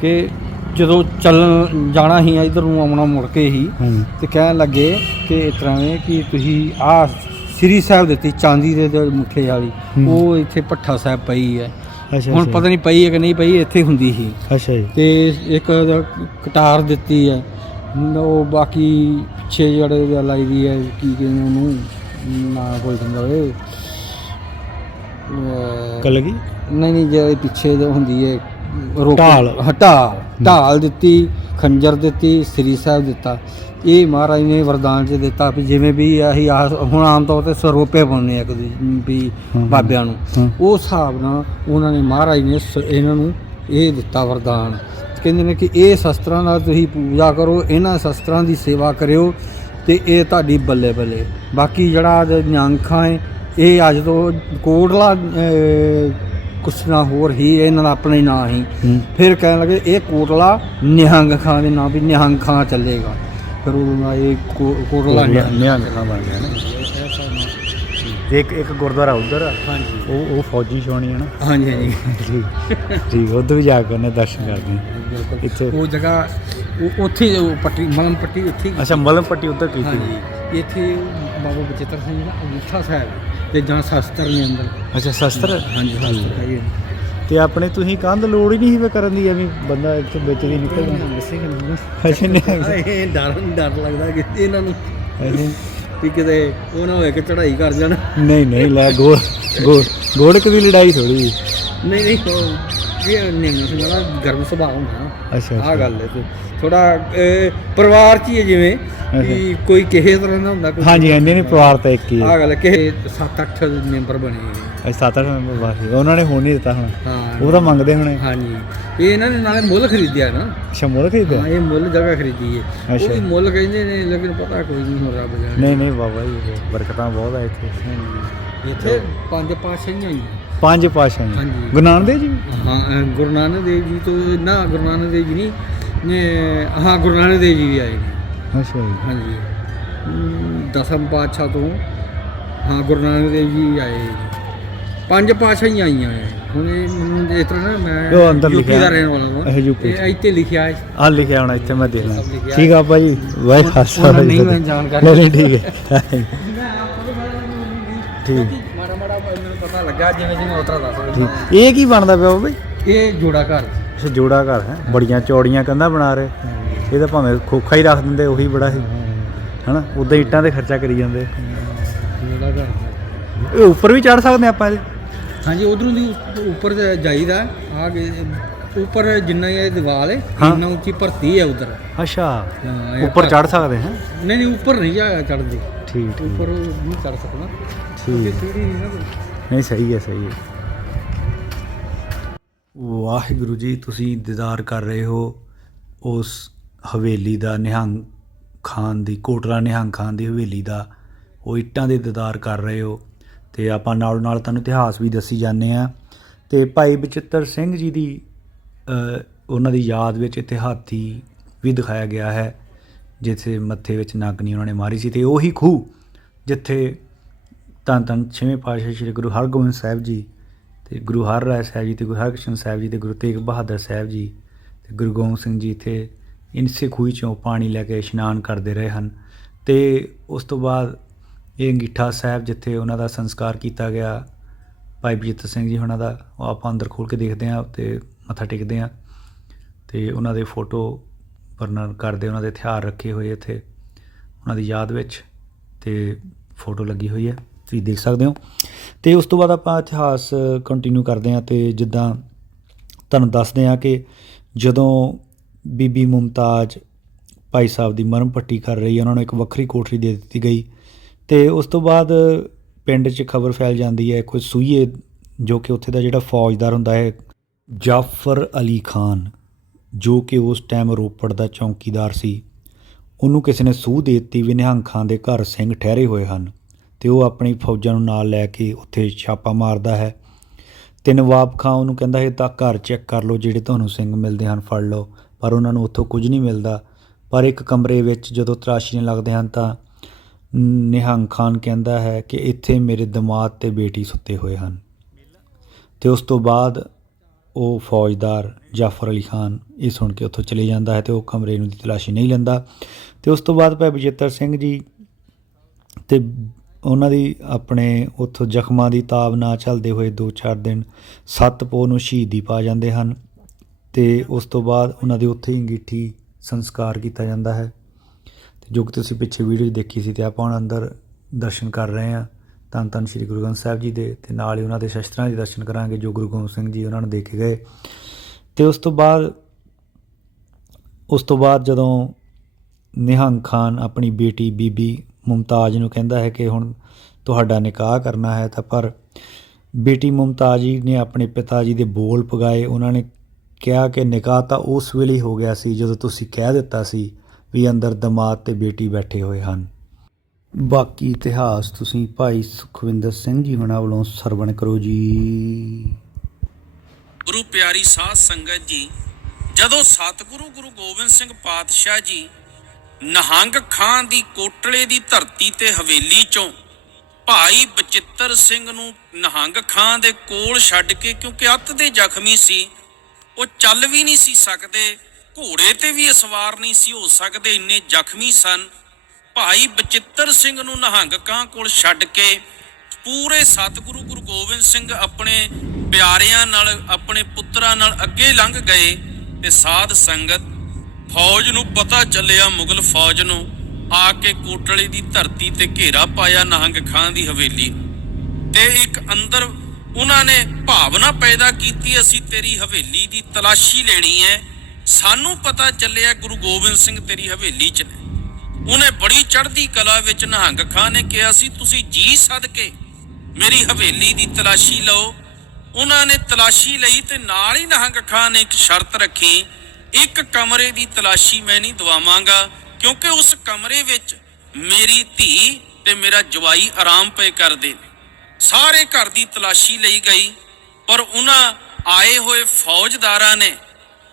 ਕਿ ਜਦੋਂ ਚੱਲਣ ਜਾਣਾ ਹੀ ਇਧਰ ਨੂੰ ਆਉਣਾ ਮੁੜ ਕੇ ਹੀ ਤੇ ਕਹਿਣ ਲੱਗੇ ਕਿ ਇਸ ਤਰ੍ਹਾਂ ਹੈ ਕਿ ਤੁਸੀਂ ਆ ਸ੍ਰੀ ਸਾਹਿਬ ਦਿੱਤੀ ਚਾਂਦੀ ਦੇ ਦੇ ਮੁੱਠੇ ਵਾਲੀ। ਉਹ ਇੱਥੇ ਪੱਠਾ ਸਾਹਿਬ ਪਈ ਹੈ। ਹੁਣ ਪਤਾ ਨਹੀਂ ਪਈ ਹੈ ਕਿ ਨਹੀਂ ਪਈ ਇੱਥੇ ਹੁੰਦੀ ਸੀ। ਅੱਛਾ ਜੀ। ਤੇ ਇੱਕ ਕਟਾਰ ਦਿੱਤੀ ਹੈ ਉਹ ਬਾਕੀ ਪਿੱਛੇ ਜਿਹੜੇ ਲਾਈ ਦੀ ਹੈ ਕੀ ਕਹਿੰਦੇ ਉਹਨੂੰ ਨਾ ਕੋਈ ਦਿੰਦਾ ਵੇ ਅਹ ਕਲਗੀ ਨਹੀਂ ਨਹੀਂ ਜਿਹੜੇ ਪਿੱਛੇ ਦੇ ਹੁੰਦੀ ਹੈ ਰੋਕ ਢਾਲ। ਹਾਂ, ਢਾਲ। ਦਿੱਤੀ ਖੰਜਰ ਦਿੱਤੀ ਸ੍ਰੀ ਸਾਹਿਬ ਦਿੱਤਾ। ਇਹ ਮਹਾਰਾਜ ਨੇ ਵਰਦਾਨ ਚ ਦਿੱਤਾ ਵੀ ਜਿਵੇਂ ਵੀ ਅਸੀਂ ਆਹ ਹੁਣ ਆਮ ਤੌਰ ਤੇ ਸਰੋਪੇ ਪਾਉਂਦੇ ਆ ਕਦੀ ਵੀ ਹਮ, ਹਮ। ਬਾਬਿਆਂ ਨੂੰ। ਹੂੰ। ਉਹ ਹਿਸਾਬ ਨਾਲ ਉਹਨਾਂ ਨੇ ਮਹਾਰਾਜ ਨੇ ਸ- ਇਹਨਾਂ ਨੂੰ ਇਹ ਦਿੱਤਾ ਵਰਦਾਨ। ਕਹਿੰਦੇ ਨੇ ਕਿ ਇਹ ਸ਼ਸਤਰਾਂ ਨਾਲ ਤੁਸੀਂ ਪੂਜਾ ਕਰੋ ਇਹਨਾਂ ਸ਼ਸਤਰਾਂ ਦੀ ਸੇਵਾ ਕਰਿਓ ਤੇ ਇਹ ਤੁਹਾਡੀ ਬੱਲੇ ਬੱਲੇ ਬਾਕੀ ਜਿਹੜਾ ਨਿਹੰਖਾਂ ਹੈ ਇਹ ਅੱਜ ਤੋਂ ਕੋਟਲਾ ਕੁਛ ਨਾ ਹੋਰ ਹੀ ਇਹਨਾਂ ਦਾ ਆਪਣਾ ਹੀ ਨਾਂ ਹੀ। ਫਿਰ ਕਹਿਣ ਲੱਗੇ ਇਹ ਕੋਟਲਾ ਨਿਹੰਗ ਖਾਂ ਦੇ ਨਾਂ ਵੀ ਨਿਹੰਗ ਖਾਂ ਚੱਲੇਗਾ। ਫਿਰ ਦਾ ਇਹ ਕੋਟਲਾ ਨਿਹੰਗ ਖਾਂ ਬਣ ਗਿਆ ਨਾ। ਇੱਕ ਇੱਕ ਗੁਰਦੁਆਰਾ ਉਧਰ ਆ। ਹਾਂਜੀ। ਉਹ ਉਹ ਫੌਜੀ ਛਾਉਣੀ ਹੈ ਨਾ। ਹਾਂਜੀ ਹਾਂਜੀ। ਠੀਕ। ਠੀਕ ਉਧਰ ਵੀ ਜਾ ਕੇ ਉਹਨੇ ਦਰਸ਼ਨ ਕਰਦੇ ਇੱਥੇ ਉਹ ਜਗ੍ਹਾ ਉਹ ਉੱਥੇ ਉਹ ਪੱਟੀ ਮਲਮ ਪੱਟੀ ਉੱਥੇ ਅੱਛਾ ਮਲਮ ਪੱਟੀ ਉਧਰ ਕੀਤੀ। ਹਾਂਜੀ। ਇੱਥੇ ਬਾਬਾ ਬਚਿੱਤਰ ਸਿੰਘ ਦਾ ਅੰਗੂਠਾ ਸਾਹਿਬ। ਤੇ ਜਾਂ ਸ਼ਸਤਰ ਨੇ ਅੰਦਰ। ਅੱਛਾ ਸ਼ਸਤਰ? ਹਾਂਜੀ ਸ਼ਸਤਰ ਹੈਗੇ ਨੇ। ਤੇ ਆਪਣੇ ਤੁਸੀਂ ਕੰਧ ਲੋੜ ਹੀ ਨਹੀਂ ਸੀ ਵੀ ਕਰਨ ਦੀ ਐਵੇਂ ਬੰਦਾ ਇੱਥੇ ਵਿੱਚ ਦੀ ਨਿਕਲ ਜਾਂਦਾ। ਨਿਹੰਗ ਸਿੰਘ ਨੂੰ ਅੱਛਾ ਨਿਹੰਗ ਨਾ ਇਹ ਡਰ ਡਰ ਲੱਗਦਾ ਕਿ ਇਹਨਾਂ ਨੂੰ ਨਹੀਂ ਵੀ ਕਿਤੇ ਉਹ ਨਾ ਹੋਏ ਕਿ ਚੜਾਈ ਕਰ ਜਾਣ। ਨਹੀਂ ਨਹੀਂ ਲੈ ਗੋੜ ਗੋੜ ਗੋੜਕ ਦੀ ਲੜਾਈ ਥੋੜੀ ਨਹੀਂ ਨਹੀਂ ਉਹ ਇਹ ਨਿਹੰਗ ਸਿੰਘ ਦਾ ਗਰਮ ਸੁਭਾਅ ਹੁੰਦਾ ਅੱਛਾ ਆਹ ਗੱਲ ਹੈ ਥੋੜਾ ਪਰਿਵਾਰ ਚ ਹੀ ਹੈ ਜਿਵੇਂ ਕਿ ਕੋਈ ਕਿਸੇ ਤਰ੍ਹਾਂ ਦਾ ਹੁੰਦਾ ਕੋਈ ਹਾਂਜੀ ਹਾਂਜੀ ਨਹੀਂ ਪਰਿਵਾਰ ਤਾਂ ਇੱਕ ਹੀ ਹੈ। ਆਹ ਗੱਲ ਹੈ ਕਿ 7-8 ਮੈਂਬਰ ਬਣੇ ਨੇ। ਅੱਜ ਸੱਤ ਅੱਠ ਮੈਂਬਰ ਬਾਕੀ ਉਹਨਾਂ ਨੇ ਹੁਣ ਨਹੀਂ ਦਿੱਤਾ ਹੁਣ। ਹਾਂ। ਉਹ ਤਾਂ ਮੰਗਦੇ ਹੋਣੇ। ਹਾਂਜੀ। ਇਹ ਇਹਨਾਂ ਨੇ ਨਾਲੇ ਮੁੱਲ ਖਰੀਦਿਆ ਨਾ। ਸ਼ਮੂਲ ਖਰੀਦਿਆ? ਹਾਂ ਇਹ ਮੁੱਲ ਜਗ੍ਹਾ ਖਰੀਦੀ ਹੈ। ਉਹ ਅੱਛਾ। ਵੀ ਮੁੱਲ ਕਹਿੰਦੇ ਨੇ ਲੇਕਿਨ ਪਤਾ ਕੋਈ ਨਹੀਂ ਹੋ ਰੱਬ ਜਾਣੇ। ਨਹੀਂ ਨਹੀਂ ਬਾਬਾ ਜੀ ਬਰਕਤਾਂ ਬਹੁਤ ਆ ਇੱਥੇ। ਇੱਥੇ ਪੰਜ ਪਾਸ਼ਾਹੀਆਂ ਹੀ ਪੰਜ ਪਾਸ਼ਾ ਨੇ ਹਾਂਜੀ। ਗੁਰੂ ਨਾਨਕ ਦੇਵ ਜੀ? ਹਾਂ ਅਹ ਗੁਰੂ ਨਾਨਕ ਦੇਵ ਜੀ ਤੋਂ ਨਾ ਗੁਰੂ ਨਾਨਕ ਦੇਵ ਜੀ ਨਹੀਂ ਨੇ ਹਾਂ ਗੁਰੂ ਨਾਨਕ ਦੇਵ ਜੀ ਵੀ ਆਏ ਨੇ। ਅੱਛਾ ਜੀ। ਹਾਂਜੀ। ਅਮ, ਦਸਮ ਪਾਤਸ਼ਾਹ ਤੋਂ ਹਾਂ ਗੁਰੂ ਨਾਨਕ ਦੇਵ ਜੀ ਆਏ ਨੇ। ਪੰਜ ਪਾਤਸ਼ਾਹੀਆਂ ਆਈਆਂ ਨੇ। ਹੁਣ ਇਹ ਮੈਨੂੰ ਇਸ ਤਰ੍ਹਾਂ ਨਾ ਉਹ ਅੰਦਰ ਮੈਂ ਯੂਪੀ ਲਿਖਿਆ। ਦਾ ਰਹਿਣ ਵਾਲਾ ਇਹ ਹਾਂ ਇਹ ਇੱਥੇ ਲਿਖਿਆ ਹੈ। ਆ ਲਿਖਿਆ ਹੋਣਾ ਇੱਥੇ ਮੈਂ ਦੇਖਣਾ। ਠੀਕ ਆ ਭਾਈ ਵਾਹਿ ਖਾਲਸਾ ਉਹਨਾਂ ਵਾਹਿ ਨਹੀਂ। ਮੈਂ ਜਾਣਕਾਰੀ ਨਹੀਂ ਨਹੀਂ ਠੀਕ ਹੈ। ਠੀਕ। ਲੱਗਾ ਜਿਵੇਂ ਜਿਵੇਂ ਉਤਰਾ ਦੱਸ ਠੀਕ। ਇਹ ਕੀ ਬਣਦਾ ਪਿਆ ਬਾਬਾ ਜੀ? ਇਹ ਜੋੜਾ ਘਰ। ਅੱਛਾ ਜੋੜਾ ਘਰ ਹੈ। ਬੜੀਆਂ ਚੌੜੀਆਂ ਕੰਧਾਂ ਬਣਾ ਰਹੇ। ਇਹ ਤਾਂ ਭਾਵੇਂ ਖੋਖਾ ਹੀ ਰੱਖ ਦਿੰਦੇ ਉਹੀ ਬੜਾ ਸੀ। ਹਨਾ? ਉਦਾਂ ਇੱਟਾਂ ਤੇ ਖਰਚਾ ਕਰੀ ਜਾਂਦੇ। ਜੋੜਾ ਘਰ। ਇਹ ਉੱਪਰ ਵੀ ਚੜ ਸਕਦੇ ਆਪਾਂ ਇਹਦੇ? ਹਾਂਜੀ ਉਧਰੋਂ ਦੀ ਉੱਪਰ ਜਾਈਦਾ। ਆ ਕੇ ਉੱਪਰ ਜਿੰਨਾ ਇਹ ਦੀਵਾਲ ਹੈ। ਇੰਨਾ ਉੱਚੀ ਭਰਤੀ ਹੈ ਉਧਰ। ਅੱਛਾ। ਉੱਪਰ ਚੜ ਸਕਦੇ ਹਾਂ। ਨਹੀਂ ਨਹੀਂ ਉੱਪਰ ਨਹੀਂ ਜਾ ਚੜਦੇ ਠੀਕ ਠੀਕ। ਉੱਪਰ ਨਹੀਂ ਚੜ ਸਕਦਾ। ਠੀਕ। ਸੀੜੀ ਨਹੀਂ ਨਾ। ਨਹੀਂ, ਸਹੀ ਹੈ ਸਹੀ ਹੈ। ਵਾਹਿਗੁਰੂ ਜੀ, ਤੁਸੀਂ ਦੀਦਾਰ ਕਰ ਰਹੇ ਹੋ ਉਸ ਹਵੇਲੀ ਦਾ, ਨਿਹੰਗ ਖਾਨ ਦੀ, ਕੋਟਲਾ ਨਿਹੰਗ ਖਾਨ ਦੀ ਹਵੇਲੀ ਦਾ। ਉਹ ਇੱਟਾਂ ਦੇ ਦੀਦਾਰ ਕਰ ਰਹੇ ਹੋ ਤੇ ਆਪਾਂ ਨਾਲ ਨਾਲ ਤੁਹਾਨੂੰ ਇਤਿਹਾਸ ਵੀ ਦੱਸੀ ਜਾਂਦੇ ਆ ਤੇ ਭਾਈ ਬਚਿੱਤਰ ਸਿੰਘ ਜੀ ਦੀ ਉਹਨਾਂ ਦੀ ਯਾਦ ਵਿੱਚ ਇੱਥੇ ਹਾਥੀ ਵੀ ਦਿਖਾਇਆ ਗਿਆ ਹੈ, ਜਿੱਥੇ ਮੱਥੇ ਵਿੱਚ ਨਾਗਨੀ ਉਹਨਾਂ ਨੇ ਮਾਰੀ ਸੀ ਤੇ ਉਹੀ ਖੂਹ ਜਿੱਥੇ ਧੰਨ ਧੰਨ ਛੇਵੇਂ ਪਾਤਸ਼ਾਹ ਸ੍ਰੀ ਗੁਰੂ ਹਰਗੋਬਿੰਦ ਸਾਹਿਬ ਜੀ ਤੇ ਗੁਰੂ ਹਰ ਹਰਰਾਏ ਸਾਹਿਬ ਜੀ ਤੇ ਗੁਰੂ ਹਰਕ੍ਰਿਸ਼ਨ ਸਾਹਿਬ ਜੀ ਤੇ ਗੁਰੂ ਤੇਗ ਬਹਾਦਰ ਸਾਹਿਬ ਜੀ ਤੇ ਗੁਰੂ ਗੋਬਿੰਦ ਸਿੰਘ ਜੀ ਇੱਥੇ ਇਨਸੇ ਖੂਹ ਚੋਂ ਪਾਣੀ ਲੈ ਕੇ ਇਸ਼ਨਾਨ ਕਰਦੇ ਰਹੇ ਹਨ ਤੇ ਉਸ ਤੋਂ ਬਾਅਦ ਇਹ ਅੰਗੀਠਾ ਸਾਹਿਬ ਜਿੱਥੇ ਉਹਨਾਂ ਦਾ ਸੰਸਕਾਰ ਕੀਤਾ ਗਿਆ, ਭਾਈ ਬਜਿੱਤਰ ਸਿੰਘ ਜੀ ਉਹਨਾਂ ਦਾ, ਉਹ ਆਪਾਂ ਅੰਦਰ ਖੋਲ ਕੇ ਦੇਖਦੇ ਹਾਂ ਤੇ ਮੱਥਾ ਟੇਕਦੇ ਹਾਂ ਤੇ ਉਹਨਾਂ ਦੇ ਫੋਟੋ ਵਰਣਨ ਕਰਦੇ, ਉਹਨਾਂ ਦੇ ਹਥਿਆਰ ਰੱਖੇ ਹੋਏ ਇੱਥੇ, ਉਹਨਾਂ ਦੀ ਯਾਦ ਵਿੱਚ ਤੇ ਫੋਟੋ ਲੱਗੀ ਹੋਈ ਹੈ। ਤੁਸੀਂ ਦੇਖ ਸਕਦੇ ਹੋ। ਤੇ ਉਸ ਤੋਂ ਬਾਅਦ ਆਪਾਂ ਇਤਿਹਾਸ ਕੰਟੀਨਿਊ ਕਰਦੇ ਹਾਂ ਤੇ ਜਿੱਦਾਂ ਤੁਹਾਨੂੰ ਦੱਸਦੇ ਹਾਂ ਕਿ ਜਦੋਂ ਬੀਬੀ ਮੁਮਤਾਜ ਭਾਈ ਸਾਹਿਬ ਦੀ ਮਰਮ ਪੱਟੀ ਕਰ ਰਹੀ ਉਹਨਾਂ ਨੂੰ ਇੱਕ ਵੱਖਰੀ ਕੋਠਰੀ ਦੇ ਦਿੱਤੀ ਗਈ। ਤੇ ਉਸ ਤੋਂ ਬਾਅਦ ਪਿੰਡ 'ਚ ਖਬਰ ਫੈਲ ਜਾਂਦੀ ਹੈ, ਕੋਈ ਸੂਈਏ ਜੋ ਕਿ ਉੱਥੇ ਦਾ ਜਿਹੜਾ ਫੌਜਦਾਰ ਹੁੰਦਾ ਹੈ, ਜਾਫਰ ਅਲੀ ਖਾਨ, ਜੋ ਕਿ ਉਸ ਟਾਈਮ ਰੋਪੜ ਦਾ ਚੌਕੀਦਾਰ ਸੀ, ਉਹਨੂੰ ਕਿਸੇ ਨੇ ਸੂਹ ਦੇ ਦਿੱਤੀ ਵੀ ਨਿਹੰਗ ਖਾਨ ਦੇ ਘਰ ਸਿੰਘ ਠਹਿਰੇ ਹੋਏ ਹਨ। ਤੇ ਉਹ ਆਪਣੀ ਫੌਜਾਂ ਨੂੰ ਨਾਲ ਲੈ ਕੇ ਉੱਥੇ ਛਾਪਾ ਮਾਰਦਾ ਹੈ। ਤੇ ਨਵਾਬ ਖਾਂ ਉਹਨੂੰ ਕਹਿੰਦਾ ਹੈ, ਤਾਂ ਘਰ ਚੈੱਕ ਕਰ ਲਓ, ਜਿਹੜੇ ਤੁਹਾਨੂੰ ਸਿੰਘ ਮਿਲਦੇ ਹਨ, ਫੜ ਲਓ। ਪਰ ਉਹਨਾਂ ਨੂੰ ਉੱਥੋਂ ਕੁਝ ਨਹੀਂ ਮਿਲਦਾ। ਪਰ ਇੱਕ ਕਮਰੇ ਵਿੱਚ ਜਦੋਂ ਤਰਾਸ਼ੀਆਂ ਲੱਗਦੇ ਹਨ ਤਾਂ ਨਿਹੰਗ ਖਾਨ ਕਹਿੰਦਾ ਹੈ ਕਿ ਇੱਥੇ ਮੇਰੇ ਦਿਮਾਗ ਤੇ ਬੇਟੀ ਸੁੱਤੇ ਹੋਏ ਹਨ। ਤੇ ਉਸ ਤੋਂ ਬਾਅਦ ਉਹ ਫੌਜਦਾਰ ਜਾਫਰ ਅਲੀ ਖਾਨ ਇਹ ਸੁਣ ਕੇ ਉੱਥੋਂ ਚਲੇ ਜਾਂਦਾ ਹੈ ਤੇ ਉਹ ਕਮਰੇ ਨੂੰ ਦੀ ਤਲਾਸ਼ੀ ਨਹੀਂ ਲੈਂਦਾ। ਤੇ ਉਸ ਤੋਂ ਬਾਅਦ ਭਾਈ ਬਜਿੱਤਰ ਸਿੰਘ ਜੀ ਤੇ ਉਹਨਾਂ ਦੀ ਆਪਣੇ ਉੱਥੋਂ ਜ਼ਖਮਾਂ ਦੀ ਤਾਬ ਨਾ ਝੱਲਦੇ ਹੋਏ 2-4 ਦਿਨ ਸੱਤ ਪੋ ਨੂੰ ਸ਼ਹੀਦੀ ਪਾ ਜਾਂਦੇ ਹਨ ਤੇ ਉਸ ਤੋਂ ਬਾਅਦ ਉਹਨਾਂ ਦੇ ਉੱਥੇ ਹੀ ਅੰਗੀਠੀ ਸੰਸਕਾਰ ਕੀਤਾ ਜਾਂਦਾ ਹੈ। ਤੇ ਜੋ ਕਿ ਤੁਸੀਂ ਪਿੱਛੇ ਵੀਡੀਓ ਦੇਖੀ ਸੀ ਤੇ ਆਪਾਂ ਹੁਣ ਅੰਦਰ ਦਰਸ਼ਨ ਕਰ ਰਹੇ ਹਾਂ। ਧੰਨ ਧੰਨ ਸ਼੍ਰੀ ਗੁਰੂ ਗ੍ਰੰਥ ਸਾਹਿਬ ਜੀ ਦੇ ਤੇ ਨਾਲ ਹੀ ਉਹਨਾਂ ਦੇ ਸ਼ਸਤਰਾਂ ਦੇ ਦਰਸ਼ਨ ਕਰਾਂਗੇ ਜੋ ਗੁਰੂ ਗੋਬਿੰਦ ਸਿੰਘ ਜੀ ਉਹਨਾਂ ਨੂੰ ਦੇ ਕੇ ਗਏ। ਤੇ ਉਸ ਤੋਂ ਬਾਅਦ, ਉਸ ਤੋਂ ਬਾਅਦ ਜਦੋਂ ਨਿਹੰਗ ਖਾਨ ਆਪਣੀ ਬੇਟੀ ਬੀਬੀ ਮੁਮਤਾਜ਼ ਨੂੰ ਕਹਿੰਦਾ ਹੈ ਕਿ ਹੁਣ ਤੁਹਾਡਾ ਨਿਕਾਹ ਕਰਨਾ ਹੈ ਤਾਂ ਪਰ ਬੇਟੀ ਮੁਮਤਾਜ਼ ਜੀ ਨੇ ਆਪਣੇ ਪਿਤਾ ਜੀ ਦੇ ਬੋਲ ਪਗਾਏ। ਉਹਨਾਂ ਨੇ ਕਿਹਾ ਕਿ ਨਿਕਾਹ ਤਾਂ ਉਸ ਵੇਲੇ ਹੋ ਗਿਆ ਸੀ ਜਦੋਂ ਤੁਸੀਂ ਕਹਿ ਦਿੱਤਾ ਸੀ ਵੀ ਅੰਦਰ ਦਮਾਦ ਤੇ ਬੇਟੀ ਬੈਠੇ ਹੋਏ ਹਨ। ਬਾਕੀ ਇਤਿਹਾਸ ਤੁਸੀਂ ਭਾਈ ਸੁਖਵਿੰਦਰ ਸਿੰਘ ਜੀ ਹੁਣਾਂ ਵੱਲੋਂ ਸਰਵਣ ਕਰੋ ਜੀ। ਗੁਰੂ ਪਿਆਰੀ ਸਾਧ ਸੰਗਤ ਜੀ, ਜਦੋਂ ਸਤਿਗੁਰੂ ਗੁਰੂ ਗੋਬਿੰਦ ਸਿੰਘ ਪਾਤਸ਼ਾਹ ਜੀ ਨਹੰਗ ਖਾਂ ਦੀ ਕੋਟਲੇ ਦੀ ਧਰਤੀ ਤੇ ਹਵੇਲੀ ਚੋਂ ਭਾਈ ਬਚਿੱਤਰ ਸਿੰਘ ਨੂੰ ਨਹੰਗ ਖਾਂ ਦੇ ਕੋਲ ਛੱਡ ਕੇ, ਕਿਉਂਕਿ ਅੱਤ ਦੇ ਜ਼ਖਮੀ ਸੀ, ਉਹ ਚੱਲ ਵੀ ਨਹੀਂ ਸੀ ਸਕਦੇ, ਘੋੜੇ ਤੇ ਵੀ ਸਵਾਰ ਨਹੀਂ ਸੀ ਹੋ ਸਕਦੇ, ਇੰਨੇ ਜ਼ਖਮੀ ਸਨ। ਭਾਈ ਬਚਿੱਤਰ ਸਿੰਘ ਨੂੰ ਨਹੰਗ ਕਾਂ ਕੋਲ ਛੱਡ ਕੇ ਪੂਰੇ ਸਤਿਗੁਰੂ ਗੁਰੂ ਗੋਬਿੰਦ ਸਿੰਘ ਆਪਣੇ ਪਿਆਰਿਆਂ ਨਾਲ, ਆਪਣੇ ਪੁੱਤਰਾਂ ਨਾਲ ਅੱਗੇ ਲੰਘ ਗਏ ਤੇ ਸਾਧ ਸੰਗਤ ਫੌਜ ਨੂੰ ਪਤਾ ਚੱਲਿਆ ਮੁਗਲ ਫੌਜ ਨੂੰ ਆ ਕੇ ਕੋਟਲੇ ਦੀ ਧਰਤੀ ਤੇ ਘੇਰਾ ਪਾਇਆ ਨਹੰਗ ਖਾਂ ਦੀ ਹਵੇਲੀ। ਤੇ ਇੱਕ ਅੰਦਰ ਉਹਨਾਂ ਨੇ ਭਾਵਨਾ ਪੈਦਾ ਕੀਤੀ, ਅਸੀਂ ਤੇਰੀ ਹਵੇਲੀ ਦੀ ਤਲਾਸ਼ੀ ਲੈਣੀ ਹੈ। ਸਾਨੂੰ ਪਤਾ ਚੱਲਿਆ ਗੁਰੂ ਗੋਬਿੰਦ ਸਿੰਘ ਤੇਰੀ ਹਵੇਲੀ 'ਚ ਨੇ। ਉਹਨੇ ਬੜੀ ਚੜ੍ਹਦੀ ਕਲਾ ਵਿੱਚ ਨਹੰਗ ਖਾਂ ਨੇ ਕਿਹਾ ਸੀ ਤੁਸੀਂ ਜੀ ਸਦਕੇ ਮੇਰੀ ਹਵੇਲੀ ਦੀ ਤਲਾਸ਼ੀ ਲਓ। ਉਹਨਾਂ ਨੇ ਤਲਾਸ਼ੀ ਲਈ ਤੇ ਨਾਲ ਹੀ ਨਹੰਗ ਖਾਂ ਨੇ ਇੱਕ ਸ਼ਰਤ ਰੱਖੀ ਇੱਕ ਕਮਰੇ ਦੀ ਤਲਾਸ਼ੀ ਮੈਂ ਨਹੀਂ ਦਵਾਵਾਂਗਾ, ਕਿਉਂਕਿ ਉਸ ਕਮਰੇ ਵਿੱਚ ਮੇਰੀ ਧੀ ਤੇ ਮੇਰਾ ਜਵਾਈ ਆਰਾਮ ਪਏ ਕਰਦੇ ਸਾਰੇ ਘਰ ਦੀ ਤਲਾਸ਼ੀ ਲਈ ਗਈ, ਪਰ ਉਹਨਾਂ ਆਏ ਹੋਏ ਫੌਜਦਾਰਾਂ ਨੇ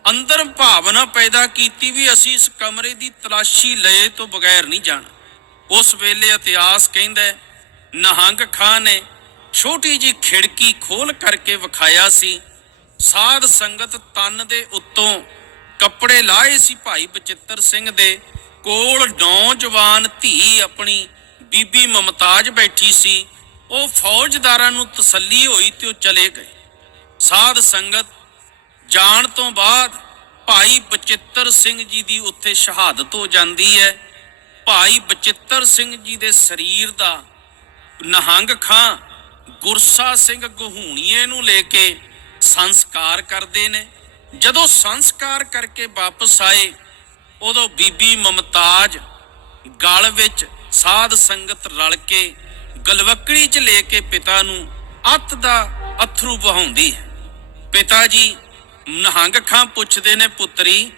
ਅੰਦਰ ਭਾਵਨਾ ਪੈਦਾ ਕੀਤੀ ਵੀ ਅਸੀਂ ਇਸ ਕਮਰੇ ਦੀ ਤਲਾਸ਼ੀ ਲਏ ਤੋਂ ਬਗੈਰ ਨਹੀਂ ਜਾਣਾ। ਉਸ ਵੇਲੇ ਇਤਿਹਾਸ ਕਹਿੰਦਾ ਨਹੰਗ ਨਿਹੰਗ ਖਾਂ ਨੇ ਛੋਟੀ ਜੀ ਖਿੜਕੀ ਖੋਲ ਕਰਕੇ ਵਿਖਾਇਆ ਸੀ, ਸਾਧ ਸੰਗਤ ਤਨ ਦੇ ਉੱਤੋਂ ਕੱਪੜੇ ਲਾਏ ਸੀ ਭਾਈ ਬਚਿੱਤਰ ਸਿੰਘ ਦੇ, ਕੋਲ ਨੌਜਵਾਨ ਧੀ ਆਪਣੀ ਬੀਬੀ ਮਮਤਾਜ ਬੈਠੀ ਸੀ। ਉਹ ਫੌਜਦਾਰਾਂ ਨੂੰ ਤਸੱਲੀ ਹੋਈ ਤੇ ਉਹ ਚਲੇ ਗਏ। ਸਾਧ ਸੰਗਤ, ਜਾਣ ਤੋਂ ਬਾਅਦ ਭਾਈ ਬਚਿੱਤਰ ਸਿੰਘ ਜੀ ਦੀ ਉੱਥੇ ਸ਼ਹਾਦਤ ਹੋ ਜਾਂਦੀ ਹੈ। ਭਾਈ ਬਚਿੱਤਰ ਸਿੰਘ ਜੀ ਦੇ ਸਰੀਰ ਦਾ ਨਹੰਗ ਖਾਂ ਗੁਰਸਾ ਸਿੰਘ ਗਹੂਣੀਏ ਨੂੰ ਲੈ ਕੇ ਸੰਸਕਾਰ ਕਰਦੇ ਨੇ। ਜਦੋਂ ਸੰਸਕਾਰ ਕਰਕੇ ਵਾਪਸ ਆਏ, ਉਦੋਂ ਬੀਬੀ ਮਮਤਾਜ ਗਲ ਵਿੱਚ ਸਾਧ ਸੰਗਤ ਰਲ ਕੇ ਗਲਵਕੜੀ 'ਚ ਲੈ ਕੇ ਪਿਤਾ ਨੂੰ ਅੱਤ ਦਾ ਅਥਰੂ ਵਹਾਉਂਦੀ ਹੈ। ਪਿਤਾ ਜੀ ਨਹੰਗ ਖਾਂ ਪੁੱਛਦੇ ਨੇ, ਪੁੱਤਰੀ,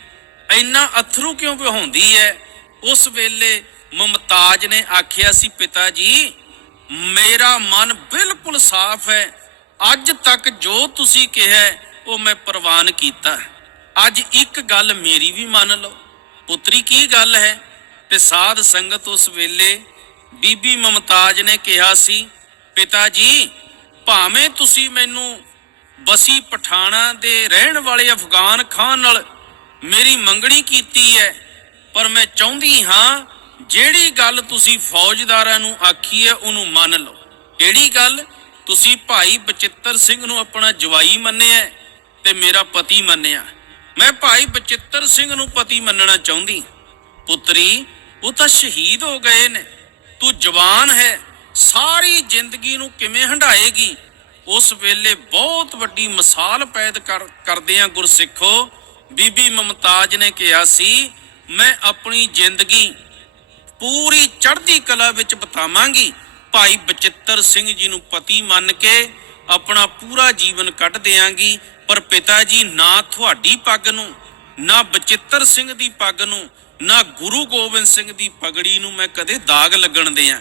ਇੰਨਾ ਅਥਰੂ ਕਿਉਂ ਵਹਾਉਂਦੀ ਹੈ ਉਸ ਵੇਲੇ ਮੁਮਤਾਜ ਨੇ ਆਖਿਆ ਸੀ, ਪਿਤਾ ਜੀ, ਮੇਰਾ ਮਨ ਬਿਲਕੁਲ ਸਾਫ਼ ਹੈ ਅੱਜ ਤੱਕ ਜੋ ਤੁਸੀਂ ਕਿਹਾ ਉਹ ਮੈਂ ਪ੍ਰਵਾਨ ਕੀਤਾ। ਹੈ। ਅੱਜ ਇੱਕ ਗੱਲ ਮੇਰੀ ਵੀ ਮੰਨ ਲਓ। ਪੁੱਤਰੀ ਕੀ ਗੱਲ ਹੈ? ਤੇ ਸਾਧ ਸੰਗਤ ਉਸ ਵੇਲੇ ਬੀਬੀ ਮਮਤਾਜ ਨੇ ਕਿਹਾ ਸੀ, ਪਿਤਾ ਜੀ, ਭਾਵੇਂ ਤੁਸੀਂ ਮੈਨੂੰ ਬਸੀ ਪਠਾਣਾ ਦੇ ਰਹਿਣ ਵਾਲੇ ਅਫਗਾਨ ਖਾਨ ਨਾਲ ਮੇਰੀ ਮੰਗਣੀ ਕੀਤੀ ਹੈ, ਪਰ ਮੈਂ ਚਾਹੁੰਦੀ ਹਾਂ ਜਿਹੜੀ ਗੱਲ ਤੁਸੀਂ ਫੌਜਦਾਰਾਂ ਨੂੰ ਆਖੀ ਹੈ, ਉਹਨੂੰ ਮੰਨ ਲਓ। ਕਿਹੜੀ ਗੱਲ? ਤੁਸੀਂ ਭਾਈ ਬਚਿੱਤਰ ਸਿੰਘ ਨੂੰ ਆਪਣਾ ਜਵਾਈ ਮੰਨਿਆ ਤੇ ਮੇਰਾ ਪਤੀ ਮੰਨਿਆ। ਮੈਂ ਭਾਈ ਬਚਿੱਤਰ ਸਿੰਘ ਨੂੰ ਪਤੀ ਮੰਨਣਾ ਚਾਹੁੰਦੀ ਪੁੱਤਰੀ, ਉਹ ਤਾਂ ਸ਼ਹੀਦ ਹੋ ਗਏ ਨੇ। ਤੂੰ ਜਵਾਨ ਹੈ, ਸਾਰੀ ਜ਼ਿੰਦਗੀ ਨੂੰ ਕਿਵੇਂ ਹੰਢਾਏਗੀ? ਉਸ ਵੇਲੇ ਬਹੁਤ ਵੱਡੀ ਮਿਸਾਲ ਪੈਦ ਕਰਦੇ ਆ ਗੁਰਸਿੱਖੋ, ਬੀਬੀ ਮਮਤਾਜ ਨੇ ਕਿਹਾ ਸੀ, ਮੈਂ ਆਪਣੀ ਜ਼ਿੰਦਗੀ ਪੂਰੀ ਚੜ੍ਹਦੀ ਕਲਾ ਵਿੱਚ ਬਤਾਵਾਂਗੀ। ਭਾਈ ਬਚਿੱਤਰ ਸਿੰਘ ਜੀ ਨੂੰ ਪਤੀ ਮੰਨ ਕੇ ਆਪਣਾ ਪੂਰਾ ਜੀਵਨ ਕੱਢ ਦਿਆਂਗੀ। ਪਰ ਪਿਤਾ ਜੀ, ਨਾ ਤੁਹਾਡੀ ਪੱਗ ਨੂੰ, ਨਾ ਬਚਿੱਤਰ ਸਿੰਘ ਦੀ ਪੱਗ ਨੂੰ, ਨਾ ਗੁਰੂ ਗੋਬਿੰਦ ਸਿੰਘ ਦੀ ਪਗੜੀ ਨੂੰ ਮੈਂ ਕਦੇ ਦਾਗ ਲੱਗਣ ਦਿਆਂ।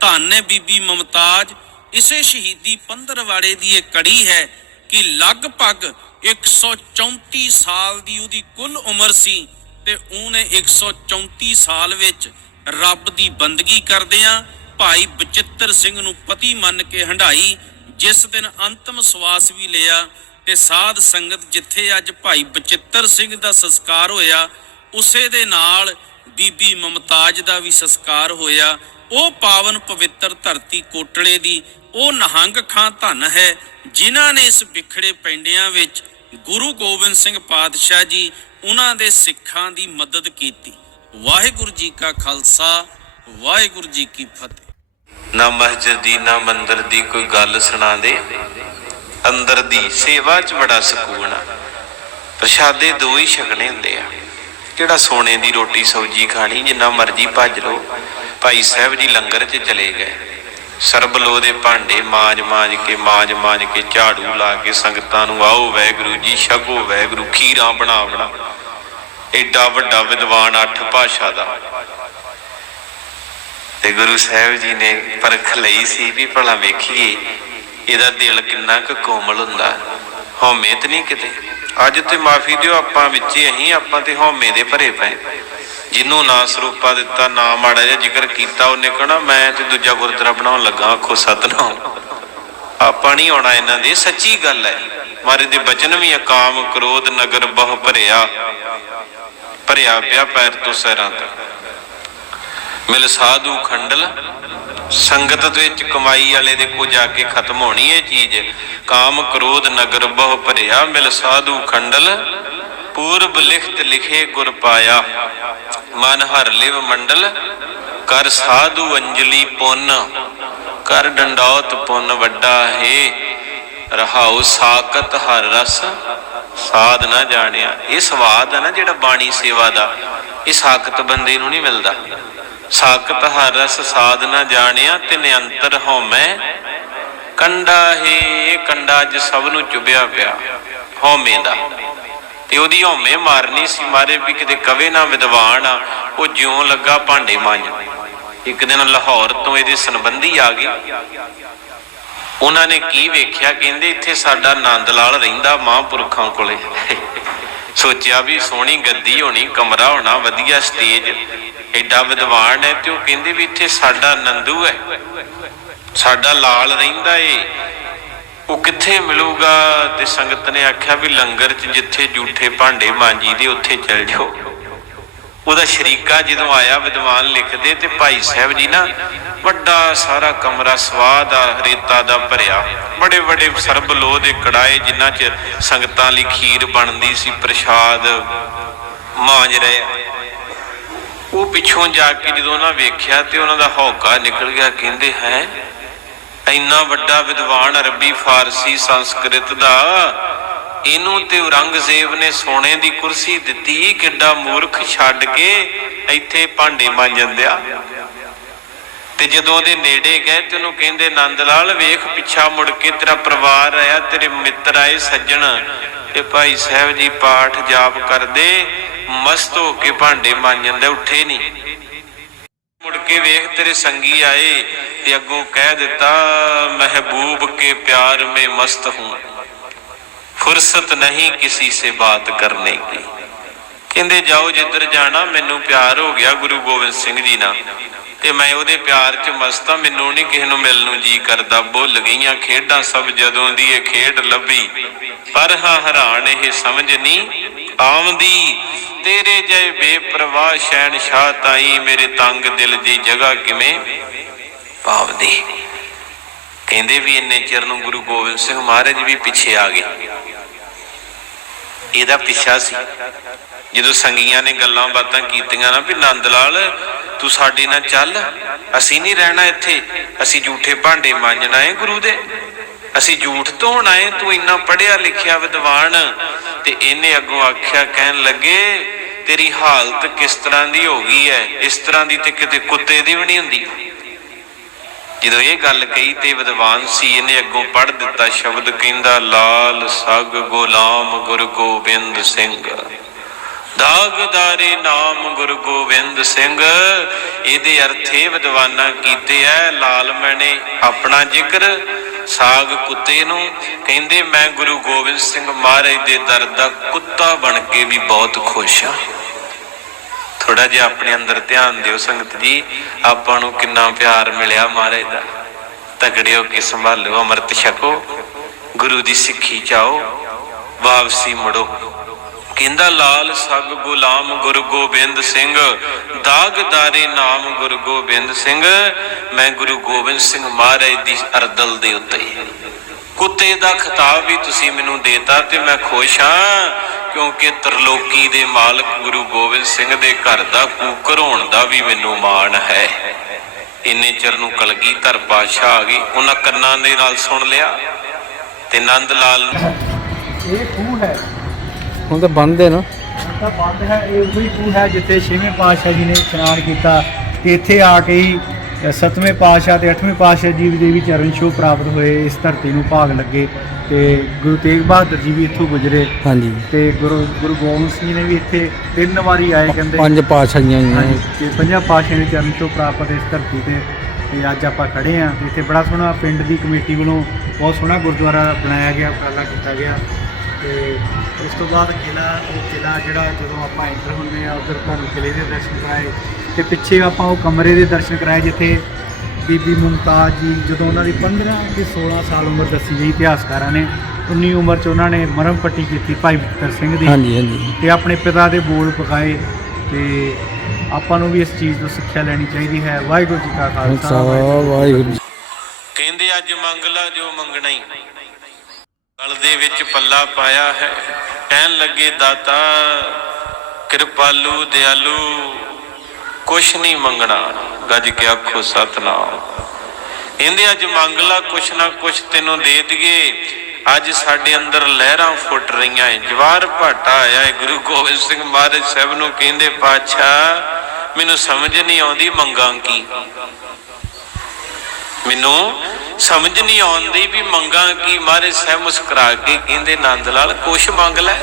ਧੰਨ ਹੈ ਬੀਬੀ ਮਮਤਾਜ, ਇਸੇ ਸ਼ਹੀਦੀ ਪੰਦਰਵਾੜੇ ਦੀ ਇਹ ਕੜੀ ਹੈ ਕਿ ਲਗਭਗ 134 ਸਾਲ ਦੀ ਉਹਦੀ ਕੁੱਲ ਉਮਰ ਸੀ ਤੇ ਉਹਨੇ 134 ਸਾਲ ਵਿੱਚ ਰੱਬ ਦੀ ਬੰਦਗੀ ਕਰਦਿਆਂ ਭਾਈ ਬਚਿੱਤਰ ਸਿੰਘ ਨੂੰ ਪਤੀ ਮੰਨ ਕੇ ਹੰਡਾਈ ਜਿਸ ਦਿਨ ਅੰਤਮ ਸਵਾਸ ਵੀ ਲਿਆ ਤੇ ਸਾਧ ਸੰਗਤ ਜਿੱਥੇ ਅੱਜ ਭਾਈ ਬਚਿੱਤਰ ਸਿੰਘ ਦਾ ਸੰਸਕਾਰ ਹੋਇਆ, ਉਸੇ ਦੇ ਨਾਲ ਬੀਬੀ ਮਮਤਾਜ ਦਾ ਵੀ ਸੰਸਕਾਰ ਹੋਇਆ। ਉਹ ਪਾਵਨ ਪਵਿੱਤਰ ਧਰਤੀ ਕੋਟਲੇ ਦੀ ਉਹ ਨਹੰਗ ਖਾਂ ਧਨ ਹੈ, ਜਿਨ੍ਹਾਂ ਨੇ ਇਸ ਵਿਖੜੇ ਪੈਂਡਿਆਂ ਵਿੱਚ ਗੁਰੂ ਗੋਬਿੰਦ ਸਿੰਘ ਪਾਤਸ਼ਾਹ ਜੀ ਉਹਨਾਂ ਦੇ ਸਿੱਖਾਂ ਦੀ ਮਦਦ ਕੀਤੀ। ਵਾਹਿਗੁਰੂ ਜੀ ਕਾ ਖਾਲਸਾ, ਵਾਹਿਗੁਰੂ ਜੀ ਕੀ ਫਤਿਹ। ਨਾ ਮਸਜਿਦ ਦੀ, ਨਾ ਮੰਦਰ ਦੀ ਕੋਈ ਗੱਲ ਸੁਣਾ ਦੇ। ਅੰਦਰ ਦੀ ਸੇਵਾ 'ਚ ਬੜਾ ਸਕੂਨ ਆ। ਪ੍ਰਸ਼ਾਦੇ ਦੋ ਹੀ ਛਕਣੇ ਹੁੰਦੇ ਆ। ਕਿਹੜਾ ਸੋਨੇ ਦੀ ਰੋਟੀ ਸਬਜ਼ੀ ਖਾਣੀ, ਜਿੰਨਾ ਮਰਜ਼ੀ ਭੱਜ ਲੋ ਭਾਈ ਸਾਹਿਬ ਜੀ ਲੰਗਰ 'ਚ ਚਲੇ ਗਏ। ਸਰਬ ਦੇ ਭਾਂਡੇ ਮਾਜ ਮਾਜ ਕੇ, ਮਾਜ ਮਾਜ ਕੇ ਝਾੜੂ ਲਾ ਕੇ ਸੰਗਤਾਂ ਨੂੰ ਆਓ ਵੈਗੁਰੂ ਜੀ, ਛਕੋ ਵਾਹਿਗੁਰੂ, ਖੀਰਾਂ ਬਣਾ ਬਣਾ। ਐਡਾ ਵੱਡਾ ਵਿਦਵਾਨ ਅੱਠ ਭਾਸ਼ਾ ਦਾ। ਤੇ ਗੁਰੂ ਸਾਹਿਬ ਜੀ ਨੇ ਪਰਖ ਲਈ ਸੀ ਵੀ ਭਲਾ ਵੇਖੀਏ ਇਹਦਾ ਦਿਲ ਕਿੰਨਾ ਕੁ ਕੋਮਲ ਹੁੰਦਾ। ਹਉਮੈ ਤੇ ਨਹੀਂ ਕਿਤੇ। ਅੱਜ ਤੇ ਮਾਫੀ ਦਿਓ, ਆਪਾਂ ਵਿੱਚੇ ਅਹੀਂ ਆਪਾਂ ਤੇ ਹਉਮੈ ਦੇ ਭਰੇ ਪਏ। ਜਿਹਨੂੰ ਨਾ ਸਰੂਪਾ ਦਿੱਤਾ, ਨਾ ਮਾੜਾ ਜਿਹਾ ਜ਼ਿਕਰ ਕੀਤਾ, ਉਹਨੇ ਕਹਣਾ, ਮੈਂ ਤੇ ਦੂਜਾ ਗੁਰਦੁਆਰਾ ਬਣਾਉਣ ਲੱਗਾ ਆਖੋ ਸਤਨਾਮ। ਆਪਾਂ ਨਹੀਂ ਆਉਣਾ ਇਹਨਾਂ ਦੀ, ਸੱਚੀ ਗੱਲ ਹੈ। ਮਾਰੇ ਦੇ ਬਚਨ ਵੀ ਆ, ਕਾਮ, ਕ੍ਰੋਧ, ਨਗਰ, ਬਹੁ ਭਰਿਆ। ਭਰਿਆ ਪਿਆ ਪੈਰ ਤੋਂ ਸਿਰਾਂ ਤੱਕ। ਮਿਲ ਸਾਧੂ ਖੰਡਲ ਸੰਗਤ ਦੇ ਵਿੱਚ ਕਮਾਈ ਵਾਲੇ ਦੇ ਕੋ ਜਾ ਕੇ ਖਤਮ ਹੋਣੀ ਹੈ ਚੀਜ਼। ਕਾਮ ਕ੍ਰੋਧ ਨਗਰ ਬਹੁ ਭਰਿਆ, ਮਿਲ ਸਾਧੂ ਖੰਡਲ। ਪੂਰਬ ਲਿਖਤ ਲਿਖੇ ਗੁਰ ਪਾਇਆ, ਮਨ ਹਰ ਲਿਵ ਮੰਡਲ। ਕਰ ਸਾਧੂ ਅੰਜਲੀ ਪੁੰਨ, ਕਰ ਡੰਡੌਤ ਪੁੰਨ ਵੱਡਾ ਹੈ। ਰਹਾਉ ਸਾਕਤ ਹਰ ਰਸ, ਸਾਧ ਨਾ ਜਾਣਿਆ। ਇਹ ਸਵਾਦ ਹੈ ਨਾ ਜਿਹੜਾ ਬਾਣੀ ਸੇਵਾ ਦਾ, ਇਹ ਸਾਕਤ ਬੰਦੇ ਨੂੰ ਨਹੀਂ ਮਿਲਦਾ। ਸਾਕਤ ਹਰ ਰਸ ਸਾਧ ਨਾ ਜਾਣਿਆ ਤੇ ਨਿਯੰਤਰ ਹਉਮੈ ਕੰਡਾ ਹੈ ਇਹ ਕੰਡਾ ਅੱਜ ਸਭ ਨੂੰ ਚੁਬਿਆ ਪਿਆ, ਹਉਮੈ ਦਾ। ਤੇ ਉਹਦੀ ਹਉਮੈ ਮਾਰਨੀ ਸੀ, ਮਾਰੇ ਵੀ ਕਿਤੇ ਕਵੇ ਨਾ ਵਿਦਵਾਨ ਆ ਉਹ ਜਿਉਂ ਲੱਗਾ ਭਾਂਡੇ ਮਾਂਜ। ਇੱਕ ਦਿਨ ਲਾਹੌਰ ਤੋਂ ਇਹਦੇ ਸੰਬੰਧੀ ਆ ਗਏ ਉਹਨਾਂ ਨੇ ਕੀ ਵੇਖਿਆ? ਕਹਿੰਦੇ ਇੱਥੇ ਸਾਡਾ ਨੰਦ ਲਾਲ ਰਹਿੰਦਾ ਮਹਾਂਪੁਰਖਾਂ ਕੋਲੇ। ਸੋਚਿਆ ਵੀ ਸੋਹਣੀ ਗੱਦੀ ਹੋਣੀ, ਕਮਰਾ ਹੋਣਾ, ਵਧੀਆ ਸਟੇਜ। ਐਡਾ ਵਿਦਵਾਨ ਹੈ ਤੇ ਉਹ ਕਹਿੰਦੇ ਵੀ ਇੱਥੇ ਸਾਡਾ ਨੰਦੂ ਹੈ। ਸਾਡਾ ਲਾਲ ਰਹਿੰਦਾ ਏ। ਉਹ ਕਿੱਥੇ ਮਿਲੂਗਾ ਤੇ ਸੰਗਤ ਨੇ ਆਖਿਆ ਵੀ ਲੰਗਰ 'ਚ ਜਿੱਥੇ ਝੂਠੇ ਭਾਂਡੇ ਮਾਂਜੀ ਦੇ ਉੱਥੇ ਚਲ ਜਾਓ। ਉਹਦਾ ਸ਼ਰੀਕਾ ਜਦੋਂ ਆਇਆ ਵਿਦਵਾਨ ਲਿਖਦੇ ਤੇ ਭਾਈ ਸਾਹਿਬ ਜੀ ਨਾ ਵੱਡਾ ਸਾਰਾ ਕਮਰਾ ਸਵਾਦ ਆ ਰੇਤਾ ਦਾ ਭਰਿਆ। ਬੜੇ ਬੜੇ ਸਰਬ ਲੋਹ ਦੇ ਕੜਾਏ ਜਿਨ੍ਹਾਂ 'ਚ ਸੰਗਤਾਂ ਲਈ ਖੀਰ ਬਣਦੀ ਸੀ, ਪ੍ਰਸ਼ਾਦ ਮਾਂਜ ਰਹੇ। ਉਹ ਪਿੱਛੋਂ ਜਾ ਕੇ ਜਦੋਂ ਉਹਨਾਂ ਵੇਖਿਆ ਤੇ ਉਹਨਾਂ ਦਾ ਹੌਕਾ ਨਿਕਲ ਗਿਆ, ਕਹਿੰਦੇ ਹੈ, ਇੰਨਾ ਵੱਡਾ ਵਿਦਵਾਨ ਅਰਬੀ ਫਾਰਸੀ ਸੰਸਕ੍ਰਿਤ ਦਾ, ਇਹਨੂੰ ਤੇ ਔਰੰਗਜ਼ੇਬ ਨੇ ਸੋਨੇ ਦੀ ਕੁਰਸੀ ਦਿੱਤੀ, ਕਿੱਡਾ ਮੂਰਖ ਛੱਡ ਕੇ ਇੱਥੇ ਭਾਂਡੇ ਮਾਂਜਣ ਦਿਆ। ਤੇ ਜਦੋਂ ਉਹਦੇ ਨੇੜੇ ਗਏ ਤੇ ਉਹਨੂੰ ਕਹਿੰਦੇ, ਨੰਦ ਲਾਲ, ਵੇਖ ਪਿੱਛਾ ਮੁੜ ਕੇ ਤੇਰਾ ਪਰਿਵਾਰ ਆਇਆ, ਤੇਰੇ ਮਿੱਤਰ ਆਏ ਸੱਜਣ ਤੇ ਭਾਈ ਸਾਹਿਬ ਜੀ ਪਾਠ ਜਾਪ ਕਰਦੇ, ਮਸਤ ਹੋ ਕੇ ਭਾਂਡੇ ਮੰਨ ਜਾਂਦੇ ਉੱਠੇ ਨਹੀਂ ਮੁੜ ਕੇ ਵੇਖ ਤੇਰੇ ਸੰਗੀ ਆਏ ਤੇ ਅੱਗੋਂ ਕਹਿ ਦਿੱਤਾ, ਮਹਿਬੂਬ ਕੇ ਪਿਆਰ ਮੇ ਮਸਤ ਹੂੰ। ਫੁਰਸਤ ਨਹੀਂ ਕਿਸੇ ਸੇ ਬਾਤ ਕਰਨੇ ਕੀ। ਕਹਿੰਦੇ, ਜਾਓ ਜਿੱਧਰ ਜਾਣਾ, ਮੈਨੂੰ ਪਿਆਰ ਹੋ ਗਿਆ ਗੁਰੂ ਗੋਬਿੰਦ ਸਿੰਘ ਜੀ ਨਾਲ। ਤੇ ਮੈਂ ਉਹਦੇ ਪਿਆਰ 'ਚ ਮਸਤਾ ਮੈਨੂੰ ਨਹੀਂ ਕਿਸੇ ਨੂੰ ਮਿਲਣ ਨੂੰ ਜੀ ਕਰਦਾ। ਭੁੱਲ ਗਈਆਂ ਖੇਡਾਂ ਸਭ ਜਦੋਂ ਦੀ ਇਹ ਖੇਡ ਲੱਭੀ। ਪਰ ਹਾਂ, ਹੈਰਾਨ ਇਹ ਸਮਝ ਨਹੀਂ ਆਉਂਦੀ। ਤੇਰੇ ਜੈ ਬੇਪਰਵਾਹ ਸ਼ਹਿਨशाह ਤਾਈ, ਮੇਰੇ ਤੰਗ ਦਿਲ ਦੀ ਜਗ੍ਹਾ ਕਿਵੇਂ ਪਾਵਦੀ ਕਹਿੰਦੇ ਵੀ ਇੰਨੇ ਚਿਰ ਨੂੰ ਗੁਰੂ ਗੋਬਿੰਦ ਸਿੰਘ ਮਹਾਰਾਜ ਵੀ ਪਿੱਛੇ ਆ ਗਏ। ਇਹਦਾ ਪਿੱਛਾ ਸੀ। ਜਦੋਂ ਸੰਗੀਆਂ ਨੇ ਗੱਲਾਂ ਬਾਤਾਂ ਕੀਤੀਆਂ ਨਾ ਵੀ ਨੰਦ ਲਾਲ ਤੂੰ ਸਾਡੇ ਨਾਲ ਚੱਲ। ਅਸੀਂ ਨਹੀਂ ਰਹਿਣਾ ਇੱਥੇ। ਅਸੀਂ ਝੂਠੇ ਭਾਂਡੇ ਮਾਂਜਣਾ ਹੈ ਗੁਰੂ ਦੇ। ਅਸੀਂ ਝੂਠ ਤੋਂ ਹੁਣ ਤੂੰ ਇੰਨਾ ਪੜਿਆ ਲਿਖਿਆ ਵਿਦਵਾਨ। ਤੇ ਇਹਨੇ ਅੱਗੋਂ ਆਖਿਆ, ਕਹਿਣ ਲੱਗੇ, ਤੇਰੀ ਹਾਲਤ ਕਿਸ ਤਰ੍ਹਾਂ ਦੀ ਹੋ ਗਈ ਹੈ? ਇਸ ਤਰ੍ਹਾਂ ਦੀ ਤੇ ਕਿਤੇ ਕੁੱਤੇ ਦੀ ਵੀ ਨਹੀਂ ਹੁੰਦੀ। ਜਦੋਂ ਇਹ ਗੱਲ ਕਹੀ ਤੇ ਵਿਦਵਾਨ ਸੀ, ਇਹਨੇ ਅੱਗੋਂ ਪੜ ਦਿੱਤਾ ਸ਼ਬਦ, ਕਹਿੰਦਾ, ਲਾਲ ਸਗ ਗੁਲਾਮ ਗੁਰ ਗੋਬਿੰਦ ਸਿੰਘ। ਦਾਗਦਾਰੇ ਨਾਮ ਗੁਰੂ ਗੋਬਿੰਦ ਸਿੰਘ। ਇਹਦੇ ਅਰਥੇ ਵਿਦਵਾਨਾਂ ਕੀਤੇ ਐ, ਲਾਲ ਮੈਨੇ ਆਪਣਾ ਜ਼ਿਕਰ ਸਾਗ ਕੁੱਤੇ ਨੂੰ। ਕਹਿੰਦੇ, ਮੈਂ ਗੁਰੂ ਗੋਬਿੰਦ ਸਿੰਘ ਮਹਾਰਾਜ ਦੇ ਦਰ ਦਾ ਕੁੱਤਾ ਬਣ ਕੇ ਵੀ ਬਹੁਤ ਖੁਸ਼ ਹਾਂ। ਥੋੜਾ ਜਿਹਾ ਆਪਣੇ ਅੰਦਰ ਧਿਆਨ ਦਿਓ ਸੰਗਤ ਜੀ, ਆਪਾਂ ਨੂੰ ਕਿੰਨਾ ਪਿਆਰ ਮਿਲਿਆ ਮਹਾਰਾਜ ਦਾ। ਤਗੜੇ ਹੋ ਕੇ ਸੰਭਾਲੋ, ਅੰਮ੍ਰਿਤ ਛਕੋ, ਗੁਰੂ ਦੀ ਸਿੱਖੀ ਚਾਓ, ਵਾਪਸੀ ਮੁੜੋ। ਕਹਿੰਦਾ, ਲਾਲ ਸਗ ਗੁਲਾਮ ਗੁਰੂ ਗੋਬਿੰਦ ਸਿੰਘ ਦਾਗਦਾਰੇ ਨਾਮ ਗੁਰੂ ਗੋਬਿੰਦ ਸਿੰਘ, ਮੈਂ ਗੁਰੂ ਗੋਬਿੰਦ ਸਿੰਘ ਮਹਾਰਾਜ ਦੀ ਅਰਦਲ ਦੇ ਉੱਤੇ ਕੁੱਤੇ ਦਾ ਖਿਤਾਬ ਵੀ ਤੁਸੀਂ ਮੈਨੂੰ ਦੇਤਾ ਤੇ ਮੈਂ ਖੁਸ਼ ਹਾਂ, ਕਿਉਂਕਿ ਤਰਲੋਕੀ ਦੇ ਮਾਲਕ ਗੁਰੂ ਗੋਬਿੰਦ ਸਿੰਘ ਦੇ ਘਰ ਦਾ ਕੂਕਰ ਹੋਣ ਦਾ ਵੀ ਮੈਨੂੰ ਮਾਣ ਹੈ। ਇੰਨੇ ਚਿਰ ਨੂੰ ਕਲਗੀ ਧਰ ਪਾਸ਼ਾ ਆ ਗਈ, ਉਹਨਾਂ ਕੰਨਾਂ ਦੇ ਨਾਲ ਸੁਣ ਲਿਆ ਤੇ ਨੰਦ ਲਾਲ ਇਹ ਖੂਹ ਹੈ। ਹੁਣ ਤਾਂ ਬੰਦ ਹੈ ਨਾ। ਤਾਂ ਬੰਦ ਹੈ ਇਹ ਉਹੀ ਖੂਹ ਹੈ ਜਿੱਥੇ ਛੇਵੇਂ ਪਾਤਸ਼ਾਹ ਜੀ ਨੇ ਇਸ਼ਨਾਨ ਕੀਤਾ ਤੇ ਇੱਥੇ ਆ ਕੇ ਹੀ ਸੱਤਵੇਂ ਪਾਤਸ਼ਾਹ ਤੇ ਅੱਠਵੇਂ ਪਾਤਸ਼ਾਹ ਜੀ ਦੇ ਵੀ ਚਰਨ ਛੋਹ ਪ੍ਰਾਪਤ ਹੋਏ ਇਸ ਧਰਤੀ ਨੂੰ ਭਾਗ ਲੱਗੇ ਤੇ ਗੁਰੂ ਤੇਗ ਬਹਾਦਰ ਜੀ ਵੀ ਇੱਥੋਂ ਗੁਜ਼ਰੇ। ਹਾਂਜੀ। ਤੇ ਗੁਰੂ ਗੁਰੂ ਗੋਬਿੰਦ ਸਿੰਘ ਜੀ ਨੇ ਵੀ ਇੱਥੇ ਤਿੰਨ ਵਾਰੀ ਆਏ ਕਹਿੰਦੇ। ਪੰਜ ਪਾਤਸ਼ਾਹੀਆਂ ਹੀ ਹਾਂਜੀ, ਤੇ ਪੰਜਾਂ ਪਾਤਸ਼ਾਹਾਂ ਦੇ ਚਰਨ ਛੋਹ ਪ੍ਰਾਪਤ ਇਸ ਧਰਤੀ ਤੇ ਤੇ ਅੱਜ ਆਪਾਂ ਖੜੇ ਆਂ ਇੱਥੇ ਬੜਾ ਸੋਹਣਾ ਪਿੰਡ ਦੀ ਕਮੇਟੀ ਵੱਲੋਂ ਬਹੁਤ ਸੋਹਣਾ ਗੁਰਦੁਆਰਾ ਬਣਾਇਆ ਗਿਆ ਉਪਰਾਲਾ ਕੀਤਾ ਗਿਆ। ਤੇ ਉਸ ਤੋਂ ਬਾਅਦ ਕਿਲਾ ਉਹ ਕਿਲਾ ਜਿਹੜਾ ਜਦੋਂ ਆਪਾਂ ਐਂਟਰ ਹੁੰਦੇ ਆ ਉਧਰ ਤੁਹਾਨੂੰ ਕਿਲੇ ਦੇ ਦਰਸ਼ਨ ਕਰਾਏ। ਤੇ ਪਿੱਛੇ ਆਪਾਂ ਉਹ ਕਮਰੇ ਦੇ ਦਰਸ਼ਨ ਕਰਾਏ ਜਿੱਥੇ ਬੀਬੀ ਮੁਮਤਾਜ਼ ਜੀ ਜਦੋਂ ਉਹਨਾਂ ਦੀ 15 ਕਿ 16 ਸਾਲ ਉਮਰ ਦੱਸੀ ਗਈ ਇਤਿਹਾਸਕਾਰਾਂ ਨੇ 19 ਉਮਰ 'ਚ ਉਹਨਾਂ ਨੇ ਮਰਮ ਪੱਟੀ ਕੀਤੀ ਭਾਈ ਵਿਕਟਰ ਸਿੰਘ ਦੀ। ਹਾਂਜੀ ਹਾਂਜੀ। ਤੇ ਆਪਣੇ ਪਿਤਾ ਦੇ ਬੋਲ ਪਕਾਏ ਤੇ ਆਪਾਂ ਨੂੰ ਵੀ ਇਸ ਚੀਜ਼ ਤੋਂ ਸਿੱਖਿਆ ਲੈਣੀ ਚਾਹੀਦੀ ਹੈ। ਵਾਹਿਗੁਰੂ ਜੀ ਕਾ ਖਾਲਸਾ ਖਾਲਸਾ ਵਾਹਿਗੁਰੂ ਜੀ ਕਹਿੰਦੇ ਅੱਜ ਮੰਗ ਲਾ ਜੋ ਮੰਗਣਾ ਹੀ। ਗਲ ਦੇ ਵਿੱਚ ਪੱਲਾ ਪਾਇਆ ਹੈ। ਕਹਿਣ ਲੱਗੇ, ਦਾਤਾ, ਕਿਰਪਾਲੂ, ਦਿਆਲੂ, ਕੁਛ ਨਹੀਂ ਮੰਗਣਾ। ਗੱਜ ਕੇ ਆਖੋ, ਸਤਨਾਮ। ਕਹਿੰਦੇ, ਅੱਜ ਮੰਗ ਲਾ, ਕੁਛ ਨਾ ਕੁਛ ਤੈਨੂੰ ਦੇ ਦਈਏ। ਅੱਜ ਸਾਡੇ ਅੰਦਰ ਲਹਿਰਾਂ ਫੁੱਟ ਰਹੀਆਂ ਏ ਜਵਾਰ ਭਾਟਾ ਆਇਆ ਹੈ ਗੁਰੂ ਗੋਬਿੰਦ ਸਿੰਘ ਮਹਾਰਾਜ ਸਾਹਿਬ ਨੂੰ ਕਹਿੰਦੇ, ਪਾਤਸ਼ਾਹ, ਮੈਨੂੰ ਸਮਝ ਨਹੀਂ ਆਉਂਦੀ ਮੰਗਾਂ ਕੀ? ਮੈਨੂੰ ਸਮਝ ਨਹੀਂ ਆਉਂਦੀ ਵੀ ਮੰਗਾਂ ਕੀ, ਮਹਾਰਾਜ ਸਾਹਿਬ ਮੁਸਕਰਾ ਕੇ ਕਹਿੰਦੇ, ਨੰਦ ਲਾਲ, ਕੁਛ ਮੰਗ ਲੈ।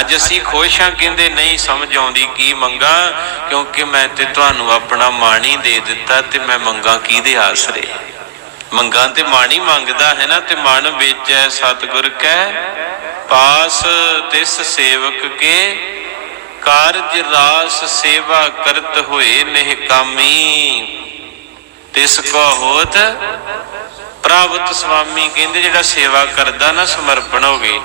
ਅੱਜ ਅਸੀਂ ਖੁਸ਼ ਹਾਂ, ਕਹਿੰਦੇ, ਨਹੀਂ ਸਮਝ ਆਉਂਦੀ ਕੀ ਮੰਗਾਂ, ਕਿਉਂਕਿ ਮੈਂ ਤੇ ਤੁਹਾਨੂੰ ਆਪਣਾ ਮਾਣੀ ਦੇ ਦਿੱਤਾ ਤੇ ਮੈਂ ਮੰਗਾਂ ਕਿਹਦੇ ਆਸਰੇ? ਮੰਗਾਂ ਤੇ ਮਾਣੀ ਮੰਗਦਾ ਹੈ ਨਾ, ਤੇ ਮਨ ਵਿੱਚ ਹੈ, ਸਤਿਗੁਰ ਕੈ, ਪਾਸ ਤਿਸ ਸੇਵਕ ਕੇ, ਕਾਰਜ ਰਾਸ ਸੇਵਾ ਕਰਤ ਹੋਏ ਨਿਹ ਤਿਸ ਕੋ ਹੋਤ, ਪ੍ਰਾਪਤ ਸੁਆਮੀ ਕਹਿੰਦੇ ਜਿਹੜਾ ਸੇਵਾ ਕਰਦਾ ਨਾ ਸਮਰਪਣ ਹੋ ਗਈ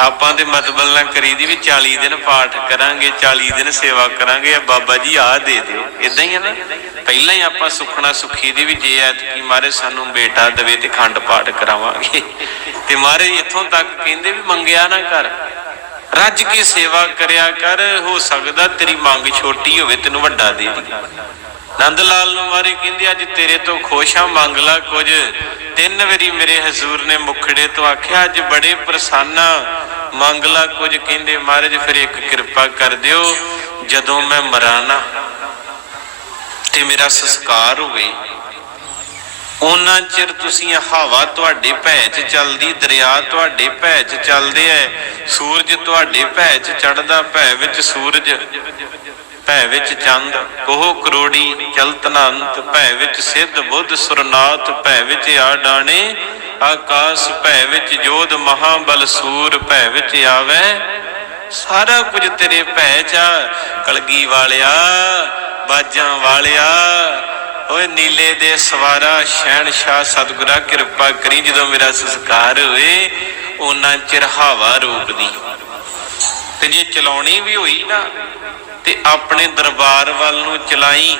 ਆਪਾਂ ਤੇ ਮਤਬਲ ਨਾ ਕਰੀਦੀ ਵੀ 40 ਦਿਨ ਪਾਠ ਕਰਾਂਗੇ 40 ਦਿਨ ਸੇਵਾ ਕਰਾਂਗੇ ਆ ਬਾਬਾ ਜੀ ਆ ਦੇ ਦਿਓ ਇਦਾਂ ਹੀ ਹੈ ਨਾ? ਪਹਿਲਾਂ ਹੀ ਆਪਾਂ ਸੁਖਣਾ ਸੁਖੀ ਦੀ ਵੀ ਜੇ ਐਤਕੀ ਮਾਰੇ ਸਾਨੂੰ ਬੇਟਾ ਦੇਵੇ ਤੇ ਖੰਡ ਪਾਠ ਕਰਾਵਾਂਗੇ। ਤੇ ਮਾਰੇ ਇੱਥੋਂ ਤੱਕ ਕਹਿੰਦੇ ਵੀ ਮੰਗਿਆ ਨਾ ਕਰ, ਰੱਜ ਕੇ ਸੇਵਾ ਕਰਿਆ ਕਰ, ਹੋ ਸਕਦਾ ਤੇਰੀ ਮੰਗ ਛੋਟੀ ਹੋਵੇ, ਤੈਨੂੰ ਵੱਡਾ ਦੇ ਦੇ ਨੰਦ ਲਾਲ ਨੂੰ ਮਾਰੇ ਕਹਿੰਦੇ, ਅੱਜ ਤੇਰੇ ਤੋਂ ਖੁਸ਼ ਹਾਂ ਮੰਗ ਲਾ ਕੁਝ। ਤਿੰਨ ਵਾਰੀ ਮੇਰੇ ਹਜ਼ੂਰ ਨੇ ਮੁਖੜੇ ਤੋਂ ਆਖਿਆ, ਅੱਜ ਬੜੇ ਪ੍ਰਸੰਨਾ ਮੰਗ ਲਾ ਕੁਝ। ਕਹਿੰਦੇ, ਮਹਾਰਾਜ, ਫਿਰ ਇੱਕ ਕਿਰਪਾ ਕਰ ਦਿਓ, ਜਦੋਂ ਮੈਂ ਮਰਾਨਾ ਤੇ ਮੇਰਾ ਸੰਸਕਾਰ ਹੋਵੇ। ਉਹਨਾਂ ਚਿਰ ਤੁਸੀਂ ਹਵਾ ਤੁਹਾਡੇ ਭੈ 'ਚ ਚੱਲਦੀ, ਦਰਿਆ ਤੁਹਾਡੇ ਭੈ 'ਚ ਚੱਲਦੇ ਐ, ਸੂਰਜ ਤੁਹਾਡੇ ਭੈ 'ਚ ਚੜਦਾ ਭੈ ਵਿੱਚ ਸੂਰਜ। ਭੈ ਵਿੱਚ ਚੰਦ, ਕੋਹ ਕਰੋੜੀ ਚਲਤਨਾ ਅੰਤ ਭੈ ਵਿੱਚ ਸਿੱਧ ਬੁੱਧ ਸੁਰਨਾਥ, ਭੈ ਵਿੱਚ ਆ ਆਕਾਸ਼, ਭੈ ਵਿੱਚ ਜੋਧ ਮਹਾਬਲ ਸੂਰ, ਭੈ ਵਿੱਚ ਆਵੇ। ਸਾਰਾ ਕੁਝ ਤੇਰੇ ਭੈ ਚ ਕਲਗੀ ਵਾਲਿਆ, ਬਾਜਾਂ ਵਾਲਿਆ। ਓਏ ਨੀਲੇ ਦੇ ਸਵਾਰਾ ਸ਼ੈਣ ਸ਼ਹਿਨशाह ਸਤਿਗੁਰਾ, ਕਿਰਪਾ ਕਰੀ ਜਦੋਂ ਮੇਰਾ ਸੰਸਕਾਰ ਹੋਏ ਉਹਨਾਂ ਚਿਰ ਹਵਾ ਦੀ ਤੇ ਜੇ ਚਲਾਉਣੀ ਵੀ ਹੋਈ ਨਾ ਤੇ ਆਪਣੇ ਦਰਬਾਰ ਵੱਲ ਨੂੰ ਚਲਾਈ,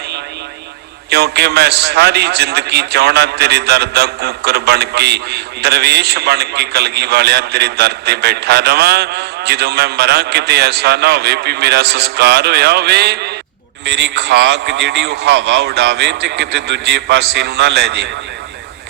ਕਿਉਂਕਿ ਮੈਂ ਸਾਰੀ ਜ਼ਿੰਦਗੀ ਚਾਹਣਾ ਤੇਰੇ ਦਰ ਦਾ ਕੂਕਰ ਬਣ ਕੇ, ਦਰਵੇਸ਼ ਬਣ ਕੇ ਕਲਗੀ ਵਾਲਿਆ ਤੇਰੇ ਦਰ ਤੇ ਬੈਠਾ ਰਵਾਂ। ਜਦੋਂ ਮੈਂ ਮਰਾਂ, ਕਿਤੇ ਐਸਾ ਨਾ ਹੋਵੇ ਵੀ ਮੇਰਾ ਸੰਸਕਾਰ ਹੋਇਆ ਹੋਵੇ, ਮੇਰੀ ਖਾਕ ਜਿਹੜੀ ਉਹ ਹਵਾ ਉਡਾਵੇ ਤੇ ਕਿਤੇ ਦੂਜੇ ਪਾਸੇ ਨੂੰ ਨਾ ਲੈ ਜੇ।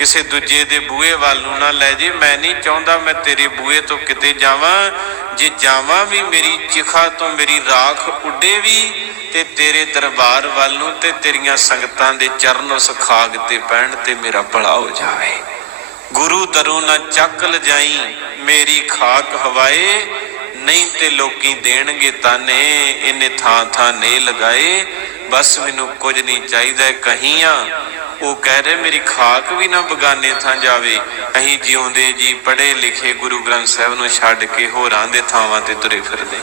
ਕਿਸੇ ਦੂਜੇ ਦੇ ਬੂਹੇ ਵੱਲ ਨੂੰ ਨਾ ਲੈ ਜੇ। ਮੈਂ ਨਹੀਂ ਚਾਹੁੰਦਾ ਮੈਂ ਤੇਰੇ ਬੂਹੇ ਤੋਂ ਕਿਤੇ ਜਾਵਾਂ। ਜੇ ਜਾਵਾਂ ਵੀ ਮੇਰੀ ਚਿਖਾ ਤੋਂ ਮੇਰੀ ਰਾਖ ਉੱਡੇ ਵੀ ਤੇ ਤੇਰੇ ਦਰਬਾਰ ਵੱਲ ਨੂੰ ਤੇ ਤੇਰੀਆਂ ਸੰਗਤਾਂ ਦੇ ਚਰਨ ਉਸ ਖਾਗ ਤੇ ਪੈਣ ਤੇ ਮੇਰਾ ਭਲਾ ਹੋ ਜਾਵੇ। ਗੁਰੂ ਦਰੋਂ ਨਾ ਚੱਕ ਲਜਾਈ, ਮੇਰੀ ਖਾਕ ਹਵਾਏ। ਨਹੀਂ ਤੇ ਲੋਕੀ ਦੇਣਗੇ ਤਾਨੇ, ਇਹਨੇ ਥਾਂ ਥਾਂ ਨੇ ਲਗਾਏ। ਬਸ ਮੈਨੂੰ ਕੁਝ ਨਹੀਂ ਚਾਹੀਦਾ, ਕਹੀਆਂ ਉਹ ਕਹਿ ਰਹੇ, ਮੇਰੀ ਖਾਕ ਵੀ ਨਾ ਬਗਾਨੇ ਥਾਂ ਜਾਵੇ। ਅਸੀਂ ਜਿਉਂਦੇ ਜੀ ਪੜ੍ਹੇ ਲਿਖੇ ਗੁਰੂ ਗ੍ਰੰਥ ਸਾਹਿਬ ਨੂੰ ਛੱਡ ਕੇ ਹੋਰਾਂ ਦੇ ਥਾਵਾਂ ਤੇ ਤੁਰੇ ਫਿਰਦੇ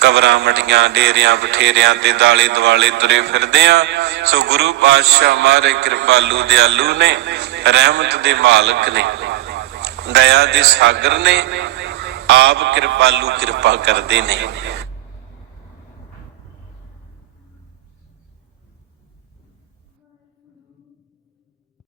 ਕਬਰਾਂ ਮਟੀਆਂ ਡੇਰਿਆਂ, ਬਠੇਰਿਆਂ ਤੇ ਦਾਲੇ ਦੁਆਲੇ ਤੁਰੇ ਫਿਰਦੇ ਆ ਸੋ ਗੁਰੂ ਪਾਤਸ਼ਾਹ ਮਾਰੇ ਕਿਰਪਾਲੂ ਦਿਆਲੂ ਨੇ, ਰਹਿਮਤ ਦੇ ਮਾਲਕ ਨੇ, ਦਇਆ ਦੇ ਸਾਗਰ ਨੇ, ਆਪ ਕਿਰਪਾਲੂ ਕਿਰਪਾ ਕਰਦੇ ਨੇ।